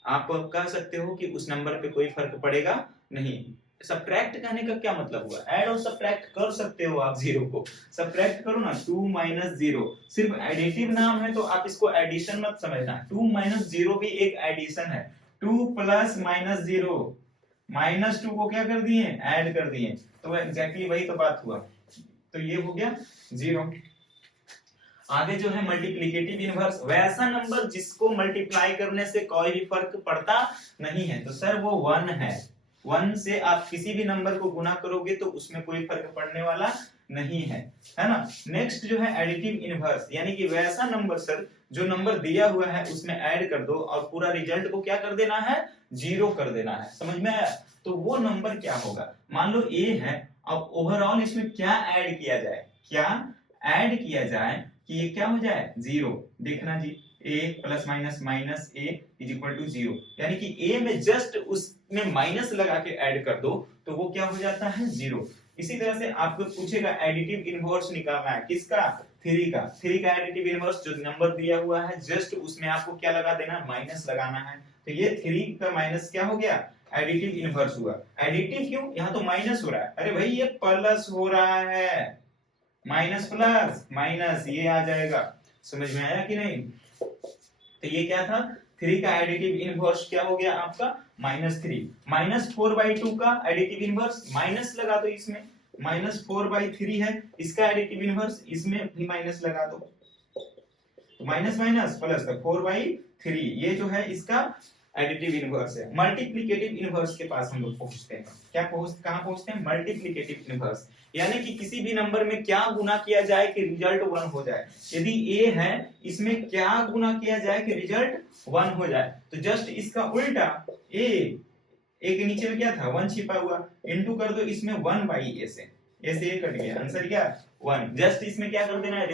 आप कह सकते हो कि उस नंबर पे कोई फर्क पड़ेगा नहीं। सब्ट्रैक्ट करने का क्या मतलब हुआ, ऐड और सब्ट्रैक्ट कर सकते हो आप, 0 को सब्ट्रैक्ट करो ना, 2 - 0। सिर्फ एडिटिव नाम है तो आप इसको एडिशन मत समझना, 2 - 0 भी एक एडिशन है। 2 + -0, -2 को क्या कर दिए, ऐड कर दिए, तो एग्जैक्टली वही तो बात हुआ। तो ये हो गया 0। आगे जो है मल्टीप्लिकेटिव इनवर्स, वैसा नंबर जिसको मल्टीप्लाई करने से कोई भी फर्क पड़ता नहीं है। तो सर वो 1 है, 1 से आप किसी भी नंबर को गुना करोगे तो उसमें कोई फर्क पड़ने वाला नहीं है ना। नेक्स्ट जो है एडिटिव इनवर्स, यानी कि वैसा नंबर सर जो नंबर दिया हुआ है उसमें ऐड कर दो और पूरा रिजल्ट को क्या कर देना है, 0 कर देना है। समझ में आया। तो वो नंबर क्या होगा, मान लो a है, अब ओवरऑल इसमें क्या ऐड किया जाए, क्या ऐड किया जाए कि ये क्या हो जाए, 0। देखना जी, a + - a = 0, यानी कि a में जस्ट उसमें माइनस लगा के ऐड कर दो तो वो क्या हो जाता है, 0। इसी तरह से आपको पूछेगा एडिटिव इनवर्स निकालना है, किसका, 3 का। 3 का एडिटिव इनवर्स जो नंबर दिया हुआ है जस्ट उसमें आपको क्या लगा देना, माइनस लगाना है। तो ये 3 का माइनस क्या हो गया, एडिटिव इनवर्स हुआ। एडिटिव क्यों, यहाँ तो माइनस हो रहा है, अरे भाई ये प्लस हो रहा है, माइनस प्लस माइनस ये आ जाएगा। समझ में आया कि नहीं। तो ये क्या था, 3 का एडिटिव इनवर्स क्या हो गया आपका, -3। -4/2 का एडिटिव इनवर्स, माइनस लगा दो इसमें, -4/3 है इसका एडिटिव इनवर्स, इसमें भी माइनस लगा दो, तो माइनस माइनस प्लस, 4/3 ये जो है इसका एडिटिव इनवर्स है। मल्टीप्लिकेटिव इनवर्स के पास हम लोग पहुंचते हैं, कहां पहुंचते हैं, मल्टीप्लिकेटिव इनवर्स। यानी कि किसी भी नंबर में क्या गुना किया जाए कि रिजल्ट 1 हो जाए। यदि a है, इसमें क्या गुना किया जाए कि रिजल्ट 1 हो जाए, तो जस्ट इसका उल्टा a के नीचे में क्या था, 1 छिपा हुआ, इनटू कर दो इसमें 1/a से, a से a कट गया, आंसर क्या 1। जस्ट इसमें क्या कर देना है,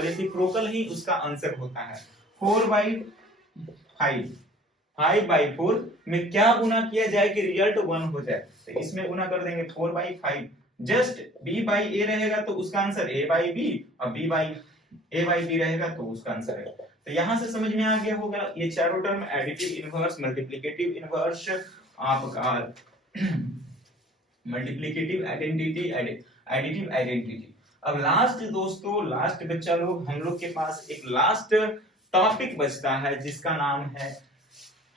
रेसिप्रोकल ही उसका आंसर होता है। 4/5, 5/4 में क्या गुना किया जाए कि रिजल्ट 1 हो जाए, तो इसमें गुना कर देंगे 4/5। जस्ट b/a रहेगा तो उसका आंसर a/b, और a/b रहेगा तो उसका आंसर है। तो यहां से समझ में आ गया होगा ये चारों term, additive inverse, multiplicative inverse, आपका मल्टीप्लिकेटिव आइडेंटिटी, एडिटिव आइडेंटिटी। अब लास्ट दोस्तों, लास्ट बच्चा लोग, हम लोग के पास एक लास्ट टॉपिक बचता है जिसका नाम है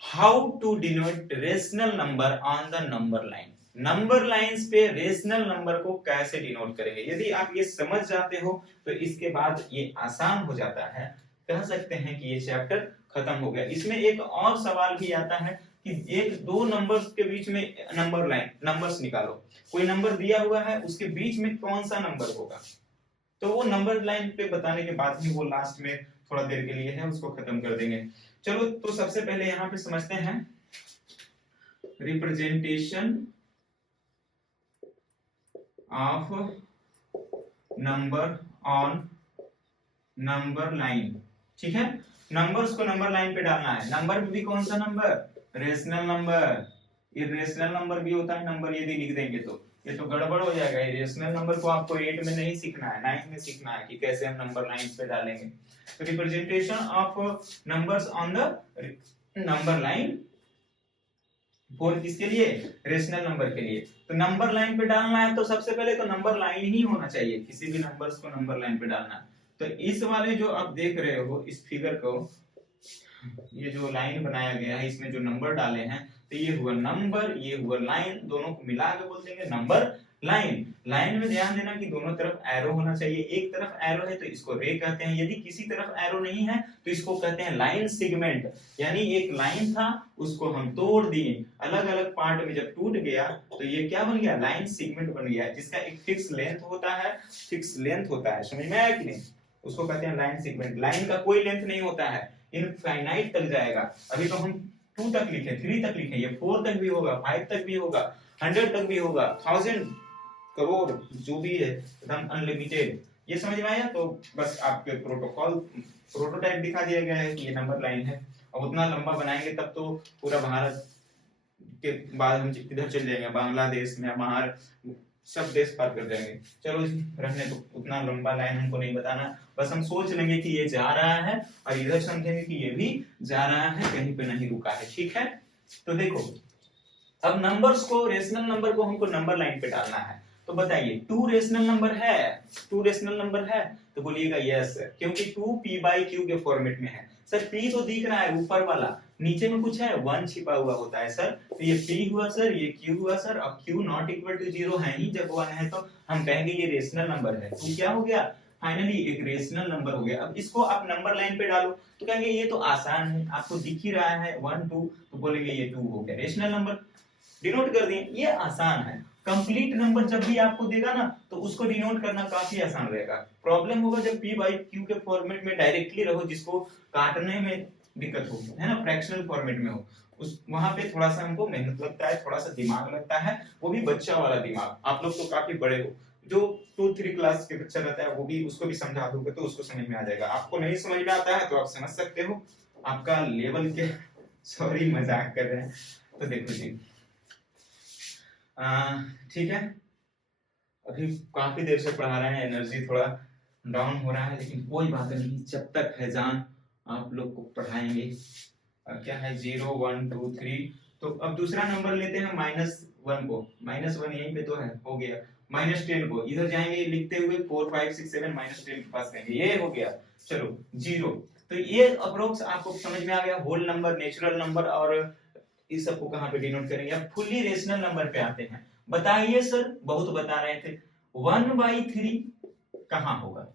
how to denote rational number on the number line. Number lines पे रेशनल नंबर को कैसे डिनोट करेंगे। यदि आप ये समझ जाते हो तो इसके बाद ये आसान हो जाता है, कह सकते हैं कि ये चैप्टर खत्म हो गया। इसमें एक और सवाल भी आता है कि एक दो नंबर्स के बीच में नंबर लाइन, नंबर्स निकालो, कोई नंबर दिया हुआ है उसके बीच में कौन सा नंबर होगा, तो वो नंबर लाइन पे बताने के बाद ही वो लास्ट में थोड़ा देर के लिए है उसको खत्म कर देंगे। चलो तो सबसे पहले यहाँ पे समझते हैं representation of number on number line. ठीक है, नंबर्स को नंबर लाइन पे डालना है। नंबर भी कौन सा number, rational number. Irrational number भी होता है नंबर, यदि लिख देंगे तो ये तो गड़बड़ हो जाएगा। इरेशनल नंबर को आपको 8 में नहीं सीखना है, 9 में सीखना है कि कैसे हम नंबर लाइन पे डालेंगे। तो representation of numbers on the number line four किसके लिए? रेशनल नंबर के लिए। तो नंबर लाइन पे डालना है तो सबसे पहले तो नंबर लाइन ही होना चाहिए, किसी भी नंबर्स को नंबर लाइन पे डालना है। तो इस वाले जो आप देख रहे हो इस फिगर को, ये जो लाइन बनाया गया है इसमें जो नंबर डाले हैं, तो ये हुआ नंबर, ये हुआ लाइन, दोनों को मिला के बोल देंगे नंबर लाइन। लाइन में ध्यान देना कि दोनों तरफ एरो होना चाहिए, एक तरफ एरो है तो इसको रे कहते हैं, यदि किसी तरफ एरो नहीं है तो इसको कहते हैं लाइन सेगमेंट। यानी एक लाइन था उसको हम तोड़ दिए, अलग अलग पार्ट में जब टूट गया तो ये क्या बन गया? लाइन सेगमेंट बन गया, जिसका एक फिक्स लेंथ होता है, फिक्स लेंथ होता है, समझ में आया कि नहीं? उसको कहते हैं लाइन सेगमेंट। लाइन का कोई लेंथ नहीं होता है, इनफाइनाइट तक जाएगा। अभी तो हम 2 तक लिखे, 3 तक लिखे, ये 4 तक भी होगा, 5 तक भी होगा, 100 तक भी होगा, 1000 करोड़ जो भी है, एकदम अनलिमिटेड। ये समझ में आया? तो बस आपके प्रोटोटाइप दिखा दिया गया है कि ये नंबर लाइन है। अब उतना लंबा बनाएंगे तब तो पूरा भारत के बाद हम किधर चल जाएंगे, बांग्लादेश, म्यांमार, सब देश पार कर जाएंगे। चलो जी रहने तो, उतना लंबा लाइन हमको नहीं बताना, बस हम सोच लेंगे कि ये जा रहा है और इधर समझेंगे कि ये भी जा रहा है, कहीं पे नहीं रुका है। ठीक है, तो देखो अब नंबर्स को, रेशनल नंबर को हमको नंबर लाइन पे डालना है। तो बताइए 2 रेशनल नंबर है, 2 रेशनल नंबर है? तो बोलिएगा यस, क्योंकि 2 p/q के फॉर्मेट में है। सर p तो दिख रहा है ऊपर वाला, नीचे में कुछ है 1 छिपा हुआ होता है सर। तो ये p हुआ सर, ये q हुआ सर, अब q नॉट इक्वल टू 0 है ही, जब 1 है तो हम कहेंगे ये रेशनल नंबर है। तो क्या हो गया? फाइनली एक रेशनल नंबर हो गया। अब इसको आप नंबर लाइन पे डालो तो कहेंगे ये तो आसान है, आपको दिख ही रहा है 1 2, तो बोलेंगे ये 2 हो गया, रेशनल नंबर डिनोट कर दिए। ये आसान है। कंप्लीट नंबर जब भी आपको देगा ना तो उसको डिनोट करना काफी आसान रहेगा। प्रॉब्लम होगा जब p/q के फॉर्मेट में डायरेक्टली रहो, जिसको काटने में दिक्कत हो, है ना, फ्रैक्शनल फॉर्मेट में हो, उस वहां पे थोड़ा सा हमको मेहनत लगता है, थोड़ा सा दिमाग लगता है, वो भी बच्चा वाला दिमाग। आप लोग तो काफी बड़े हो, जो 2-3 क्लास के बच्चा रहता है वो भी, उसको भी समझा दोगे तो उसको समझ में आ जाएगा। आपको नहीं समझ में आता है तो आप समझ सकते हो, आपका लेवल के सॉरी मजाक कर रहे हैं। तो देखो जी ठीक है, अभी काफी देर से पढ़ा रहे हैं, एनर्जी थोड़ा डाउन हो रहा है, लेकिन कोई बात नहीं, जब तक है जान आप लोग को पढ़ाएंगे। क्या है 0 1 2 3। तो अब दूसरा नंबर लेते हैं -1 को, -1 यहीं पे तो है, हो गया। -10 को इधर जाएंगे लिखते हुए 4 5 6 7 -10 के पास कहेंगे, ये हो गया। चलो 0, तो ये अप्रोक्स आपको समझ में आ गया। होल नंबर, नेचुरल नंबर और इस सबको कहां पे डिनोट करेंगे? अब फुल्ली रेशनल नंबर पे आते हैं। बताइए सर, बहुत बता रहे थे, 1/3 कहां होगा?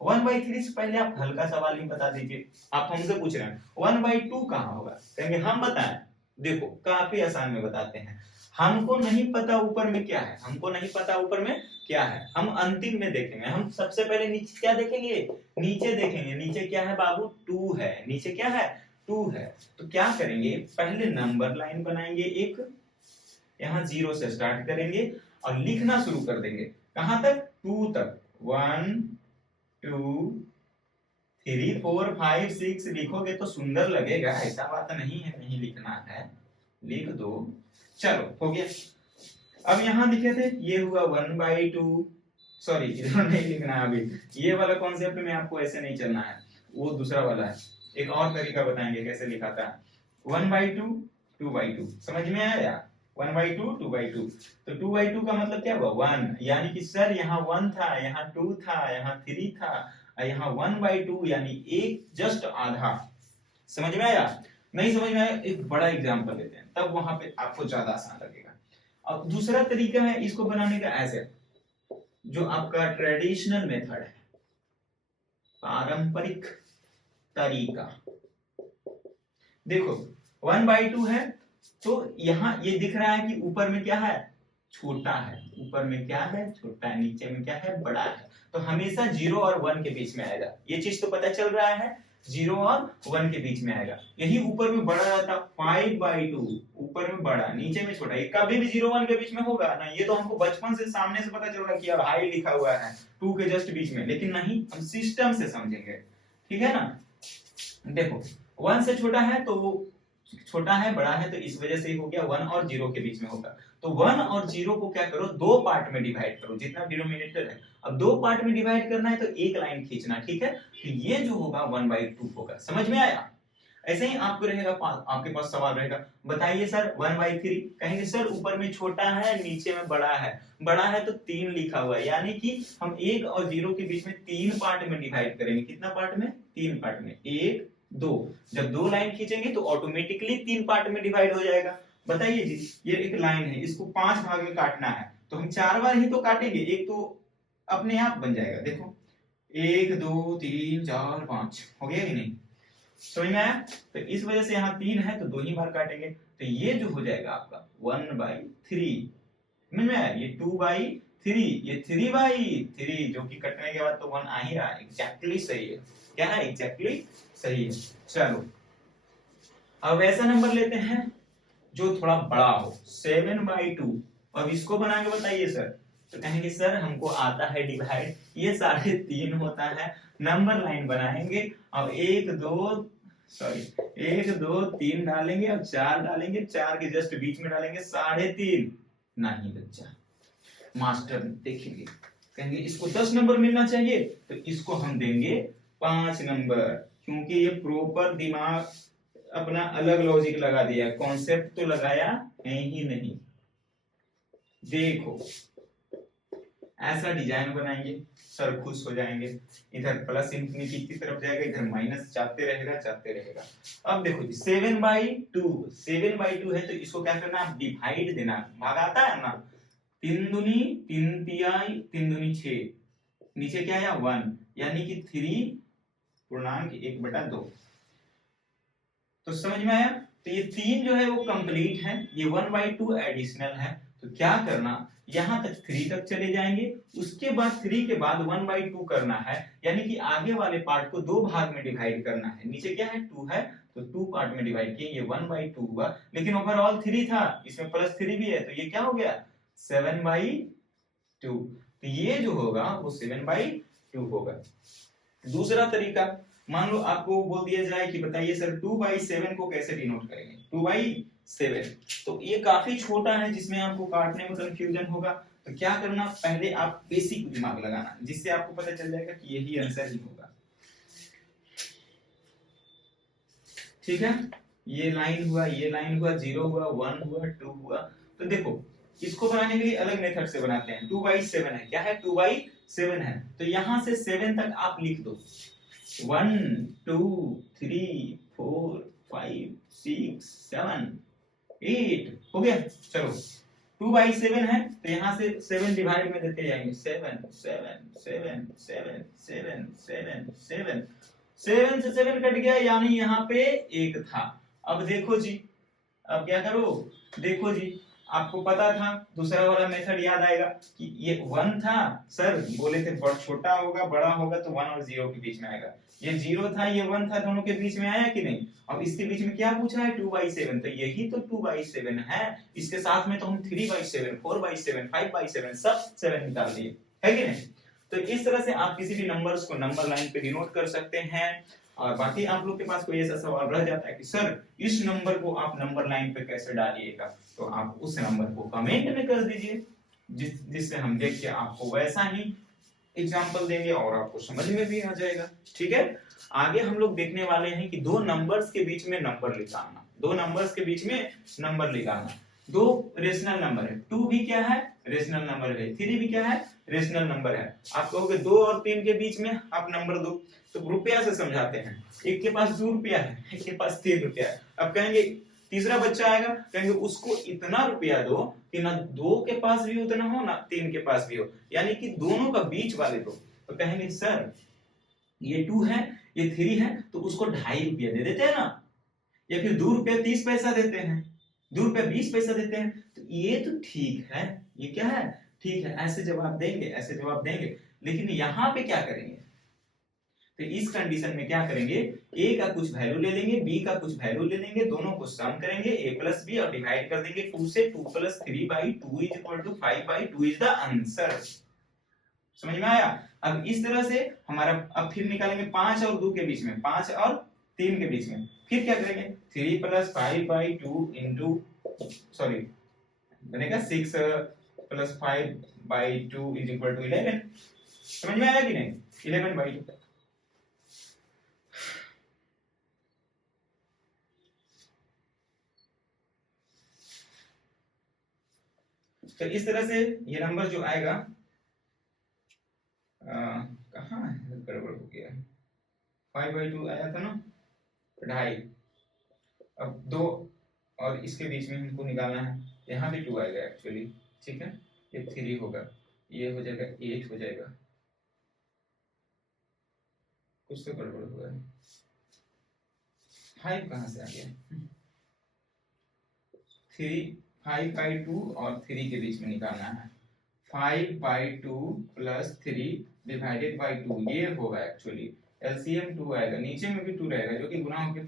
1/3 से पहले आप हल्का सवाल ही बता दीजिए। आप हमसे पूछ रहे हैं 1/2 कहां होगा, कहेंगे हम बताएं। देखो काफी आसान में बताते हैं। हमको नहीं पता ऊपर में क्या है, हमको नहीं पता ऊपर में क्या है, हम अंतिम में देखेंगे। हम सबसे पहले नीचे क्या देखेंगे? नीचे देखेंगे। नीचे क्या है बाबू? 2 है। नीचे क्या है? 2 है। तो क्या करेंगे? पहले नंबर लाइन बनाएंगे एक, यहाँ 0 से स्टार्ट करेंगे और लिखना शुरू कर देंगे। कहां तक? 2 तक। 1 2 3 4 5 6 लिखोगे तो सुंदर लगेगा, ऐसा बात नहीं है नहीं लिखना है, लिख दो। चलो हो गया। अब यहाँ लिखे थे, ये हुआ 1/2, सॉरी इधर नहीं लिखना है अभी, ये वाला कॉन्सेप्ट में आपको ऐसे नहीं चलना है, वो दूसरा वाला है। एक और तरीका बताएंगे कैसे लिखा था। 1/2 2/2, समझ में आया? 1/2 2/2। तो 2/2 का मतलब क्या हुआ? 1, यानी कि सर यहाँ 1 था, यहाँ 2 था, यहाँ 3 था, और यहाँ 1/2 यानी एक जस्ट आधा। समझ में आया? नहीं समझ में आया? एक बड़ा एग्जांपल लेते हैं, तब वहां पे आपको ज्यादा आसान लगेगा। अब दूसरा तरीका है इसको बनाने का, ऐसे जो आपका ट्रेडिशनल मेथड है, पारंपरिक तरीका। देखो 1/2 है तो यहाँ ये दिख रहा है कि ऊपर में क्या है? छोटा है। ऊपर में क्या है? छोटा है। नीचे में क्या है? बड़ा है। तो हमेशा 0 और 1 के बीच में आएगा, ये चीज तो पता चल रहा है, 0 और 1 के बीच में आएगा। यही ऊपर में बड़ा रहता 5/2, ऊपर में बड़ा नीचे में छोटा, ये कभी भी 0 1 के बीच में होगा ना। ये तो हमको बचपन से सामने से पता चल रहा है कि अब हाई लिखा हुआ है 2 के जस्ट बीच में, लेकिन नहीं, हम सिस्टम से समझेंगे, ठीक है ना। देखो 1 से छोटा है तो वो छोटा है, बड़ा है तो इस वजह से ही हो गया, 1 और 0 के बीच में होगा। तो 1 और 0 को क्या करो? 2 पार्ट में डिवाइड करो, जितना डिनोमिनेटर है। अब 2 पार्ट में डिवाइड करना है तो एक लाइन खींचना, ठीक है। तो ये जो होगा 1/2 होगा, समझ में आया? ऐसे ही आपको रहेगा आपके पास सवाल रहेगा, बताइए सर 1/3, कहेंगे सर ऊपर में छोटा है नीचे में बड़ा है, बड़ा है तो 3 लिखा हुआ है, यानी कि हम 1 और 0 के बीच में 3 पार्ट में डिवाइड करेंगे। कितना पार्ट में? 3 पार्ट में, 1 2। जब 2 लाइन खींचेंगे तो ऑटोमेटिकली 3 पार्ट में डिवाइड हो जाएगा। बताइए जी, ये एक लाइन है, इसको 5 भाग में काटना है तो हम 4 बार ही तो काटेंगे, एक तो अपने आप बन जाएगा। देखो 1 2 3 4 5 हो गया कि नहीं? समझ में आया? तो इस वजह से यहाँ 3 है तो 2 ही बार काटेंगे, तो ये जो हो जाएगा आपका 1/3। समझ में आया? ये 2/3, ये 3/3, जो कि कटने के बाद तो 1 आ ही रहा है। एग्जैक्टली सही है। क्या है? एग्जैक्टली सही है। चलो अब ऐसा नंबर लेते हैं जो थोड़ा बड़ा हो, 7/2। अब इसको बना के बताइए सर, तो कहेंगे सर हमको आता है डिवाइड, ये 3.5 होता है। नंबर लाइन बनाएंगे और 1 2 3 डालेंगे और 4 डालेंगे, 4 के जस्ट बीच में डालेंगे 3.5। नहीं बच्चा, मास्टर देखेंगे, कहेंगे इसको 10 नंबर मिलना चाहिए, तो इसको हम देंगे 5 नंबर, क्योंकि ये प्रॉपर दिमाग अपना अलग लॉजिक लगा दिया, कॉन्सेप्ट तो लगाया है ही नहीं। देखो ऐसा डिजाइन बनाएंगे, सर खुश हो जाएंगे। इधर प्लस इंफिनिटी की तरफ जाएगा, इधर माइनस जाते रहेगा। अब देखो जी 7/2 है तो इसको क्या करना, आप डिवाइड देना, भागाता है ना, 3 दूनी 3 तिहाई 3 दूनी 6, नीचे क्या आया 1, यानी कि 3.1/2। तो समझ में आया? तो ये 3 जो है वो कंप्लीट है, ये 1/2 एडिशनल है। तो क्या करना, यहां तक 3 तक चले जाएंगे, उसके बाद 3 के बाद 1/2 करना है, यानी कि आगे वाले पार्ट को 2 भाग में डिवाइड करना है। नीचे क्या है 2 है तो 2 पार्ट में डिवाइड किए, ये 1/2 हुआ, लेकिन ओवरऑल 3 था, इसमें +3 भी है, तो ये क्या हो गया 7/2। तो ये जो होगा वो 7/2 होगा। दूसरा तरीका, मान लो आपको बोल दिया जाए कि बताइए सर 2/7 को कैसे डिनोट करेंगे। 2/7 तो ये काफी छोटा है, जिसमें आपको काटने में कंफ्यूजन होगा। तो क्या करना, पहले आप बेसिक दिमाग लगाना, जिससे आपको पता चल जाएगा कि यही आंसर ही होगा। ठीक है, ये लाइन हुआ, ये लाइन हुआ, 0 हुआ, 1 हुआ, 2 हुआ। तो देखो इसको बनाने के लिए अलग मेथड से बनाते हैं। 2/7 है, क्या है 2/7 है, तो यहां से 7 तक आप लिख दो, 1 2 3 4 5 6 7 8 हो गया। चलो 2/7 है तो यहाँ से 7 डिवाइड में देते जाएंगे, 7 7 7 7 7 7 7 7 से 7 कट गया, यानी यहाँ पे 1 था। अब देखो जी, अब क्या करो, देखो जी आपको पता था दूसरा वाला मेथड याद आएगा कि ये 1 था, सर बोले थे बड़ा छोटा होगा बड़ा होगा तो 1 और 0 के बीच में आएगा, ये 0 था ये 1 था, दोनों के बीच में आया कि नहीं। अब इसके बीच में क्या पूछा है 2/7, तो यही तो 2/7 है। इसके साथ में तो हम 3/7 4/7 5/7 सब 7 निकाल दिए, है कि नहीं। तो इस तरह से आप किसी भी नंबर्स को नंबर लाइन पे डिनोट कर सकते हैं। और बाकी आप लोग के पास कोई ऐसा सवाल रह जाता है कि सर इस नंबर को आप नंबर लाइन पे कैसे डालिएगा, तो आप उस नंबर को कमेंट में कर दीजिए, जिससे हम देख के आपको वैसा ही एग्जांपल देंगे और आपको समझ में भी आ जाएगा। ठीक है, आगे हम लोग देखने वाले हैं कि दो नंबर्स के बीच में नंबर निकालना, दो नंबर्स के बीच में नंबर निकालना। दो रेशनल नंबर है, 2 भी क्या है रेशनल नंबर है, 3 भी क्या है रेशनल नंबर है। आप कहोगे 2 और 3 के बीच में आप नंबर दो, तो रुपया से समझाते हैं। एक के पास 2 रुपया है, एक के पास 3 रुपया है। अब कहेंगे तीसरा बच्चा आएगा, कहेंगे उसको इतना रुपया दो कि ना 2 के पास भी उतना हो ना 3 के पास भी हो, यानी कि दोनों का बीच वाले दो। तो कहेंगे सर ये 2 है ये 3 है, तो उसको 2.5 रुपया दे देते हैं ना, या फिर 2 रुपया 30 पैसा देते हैं, 2 रुपया 20 पैसा देते हैं, तो ये तो ठीक है, ये क्या है ठीक है, ऐसे जवाब देंगे, ऐसे जवाब देंगे। लेकिन यहाँ पे क्या करेंगे, तो इस कंडीशन में क्या करेंगे, a का कुछ वैल्यू ले लेंगे, b का कुछ वैल्यू ले लेंगे, दोनों को सम करेंगे a प्लस b और डिवाइड कर देंगे 2 से, 2 plus 3/2 is equal to 5/2 is the answer. समझ में आया। अब इस तरह से हमारा, अब फिर निकालेंगे 5 और 2 के बीच में, 5 और 3 के बीच में, फिर क्या करेंगे 3 प्लस 5/2 इंटू सॉरी बनेगा 6 प्लस 5/2 इज इक्वल टू 11। समझ में आया कि नहीं, 11/2। तो इस तरह से ये नंबर जो आएगा, कहाँ है, गड़बड़ हो गया, 5/2 आया था ना, 2.5, अब 2 और इसके बीच में हमको निकालना है, यहाँ भी 2 आएगा एक्चुअली, ठीक है, ये 3 होगा, ये हो जाएगा 8 हो जाएगा, कुछ तो गड़बड़ हुआ है, 5 कहाँ से आ गया, 5/2 और 3 के बीच में निकालना है, 5/2 प्लस 3 डिवाइडेड बाई 2, ये होगा एक्चुअली, एलसीएम 2 आएगा, नीचे में भी 2 रहेगा जो कि गुना होकर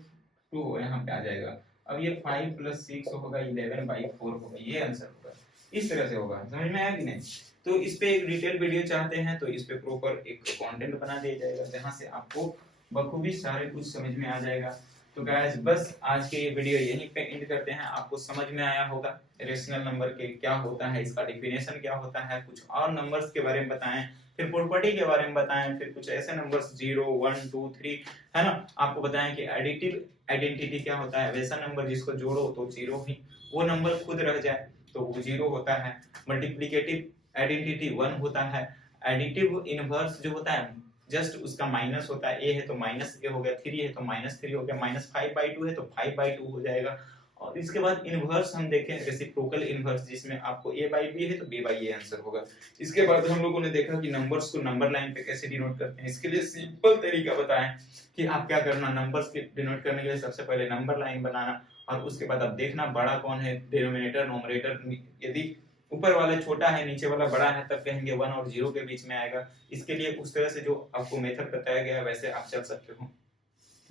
2 यहाँ पे आ जाएगा। अब ये 5 + 6 होगा 11/4 होगा, ये आंसर होगा, इस तरह से होगा। समझ में आया कि नहीं? तो इस पे एक डिटेल वीडियो चाहते हैं तो इस पे प्रॉपर एक कंटेंट बना दिया जाएगा जहां से आपको बखूबी सारे कुछ समझ में आ जाएगा। तो गाइस बस आज के ये वीडियो यहीं पे एंड करते हैं। आपको समझ में आया होगा रेशनल नंबर के क्या होता है, इसका डेफिनेशन क्या होता है, कुछ और नंबर्स के बारे में बताएं, फिर प्रॉपर्टी के बारे में बताएं, फिर कुछ ऐसे नंबर्स 0, 1, 2, 3 है ना, आपको बताएं कि एडिटिव आइडेंटिटी क्या होता है, वैसा नंबर जिसको जोड़ो तो 0 ही वो नंबर खुद रह जाए तो वो 0 होता है। मल्टीप्लिकेटिव आइडेंटिटी 1 होता है। एडिटिव इनवर्स जो होता है जस्ट उसका माइनस होता है, a है तो माइनस a हो गया, 3 है तो -3 हो गया, -5/2 है तो 5/2 हो जाएगा। और इसके बाद इनवर्स हम देखें रेसिप्रोकल इनवर्स जिसमें आपको a/b है तो b/a आंसर होगा। इसके बाद हम लोगों ने देखा कि नंबर्स को नंबर लाइन पे कैसे डिनोट करते हैं। इसके लिए सिंपल तरीका बताएं कि आप क्या करना, नंबर्स के डिनोट करने के लिए सबसे पहले नंबर लाइन बनाना और उसके बाद आप देखना बड़ा कौन है, डिनोमिनेटर नोमरेटर, यदि ऊपर वाला छोटा है नीचे वाला बड़ा है तब कहेंगे 1 और 0 के बीच में आएगा। इसके लिए उस तरह से जो आपको मेथड बताया गया है वैसे आप चल सकते हो।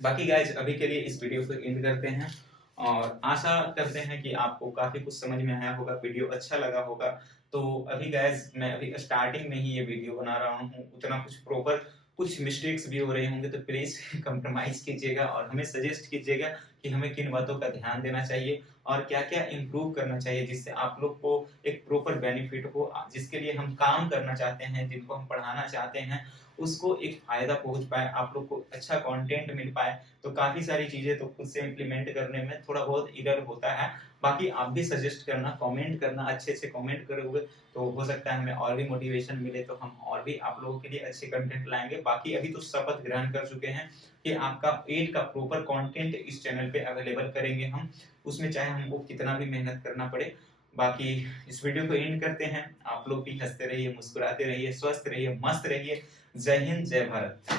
बाकी गाइज अभी के लिए इस वीडियो को एंड करते हैं और आशा करते हैं कि आपको काफी कुछ समझ में आया होगा, वीडियो अच्छा लगा होगा। तो अभी गाइज मैं अभी स्टार्टिंग में ही ये वीडियो बना रहा हूँ, उतना कुछ प्रॉपर कुछ मिस्टेक्स भी हो रहे होंगे तो प्लीज कंप्रोमाइज कीजिएगा और हमें सजेस्ट कीजिएगा कि हमें किन बातों का ध्यान देना चाहिए और क्या क्या इम्प्रूव करना चाहिए जिससे आप लोग को एक प्रॉपर बेनिफिट हो, जिसके लिए हम काम करना चाहते हैं, जिनको हम पढ़ाना चाहते हैं उसको एक फायदा पहुंच पाए, आप लोग को अच्छा कंटेंट मिल पाए। तो काफी सारी चीजें तो खुद से इम्प्लीमेंट करने में थोड़ा बहुत एरर होता है। बाकी आप भी सजेस्ट करना, कमेंट करना, अच्छे से कमेंट करोगे तो हो सकता है हमें और भी मोटिवेशन मिले तो हम और भी आप लोगों के लिए अच्छे कंटेंट लाएंगे। बाकी अभी तो शपथ ग्रहण कर चुके हैं कि आपका 8 का प्रॉपर कंटेंट इस चैनल पे अवेलेबल करेंगे हम, उसमें चाहे हमको कितना भी मेहनत करना पड़े। बाकी इस वीडियो को एंड करते हैं। आप लोग भी हंसते रहिए, मुस्कुराते रहिए, स्वस्थ रहिए, मस्त रहिए। जय हिंद, जय भारत।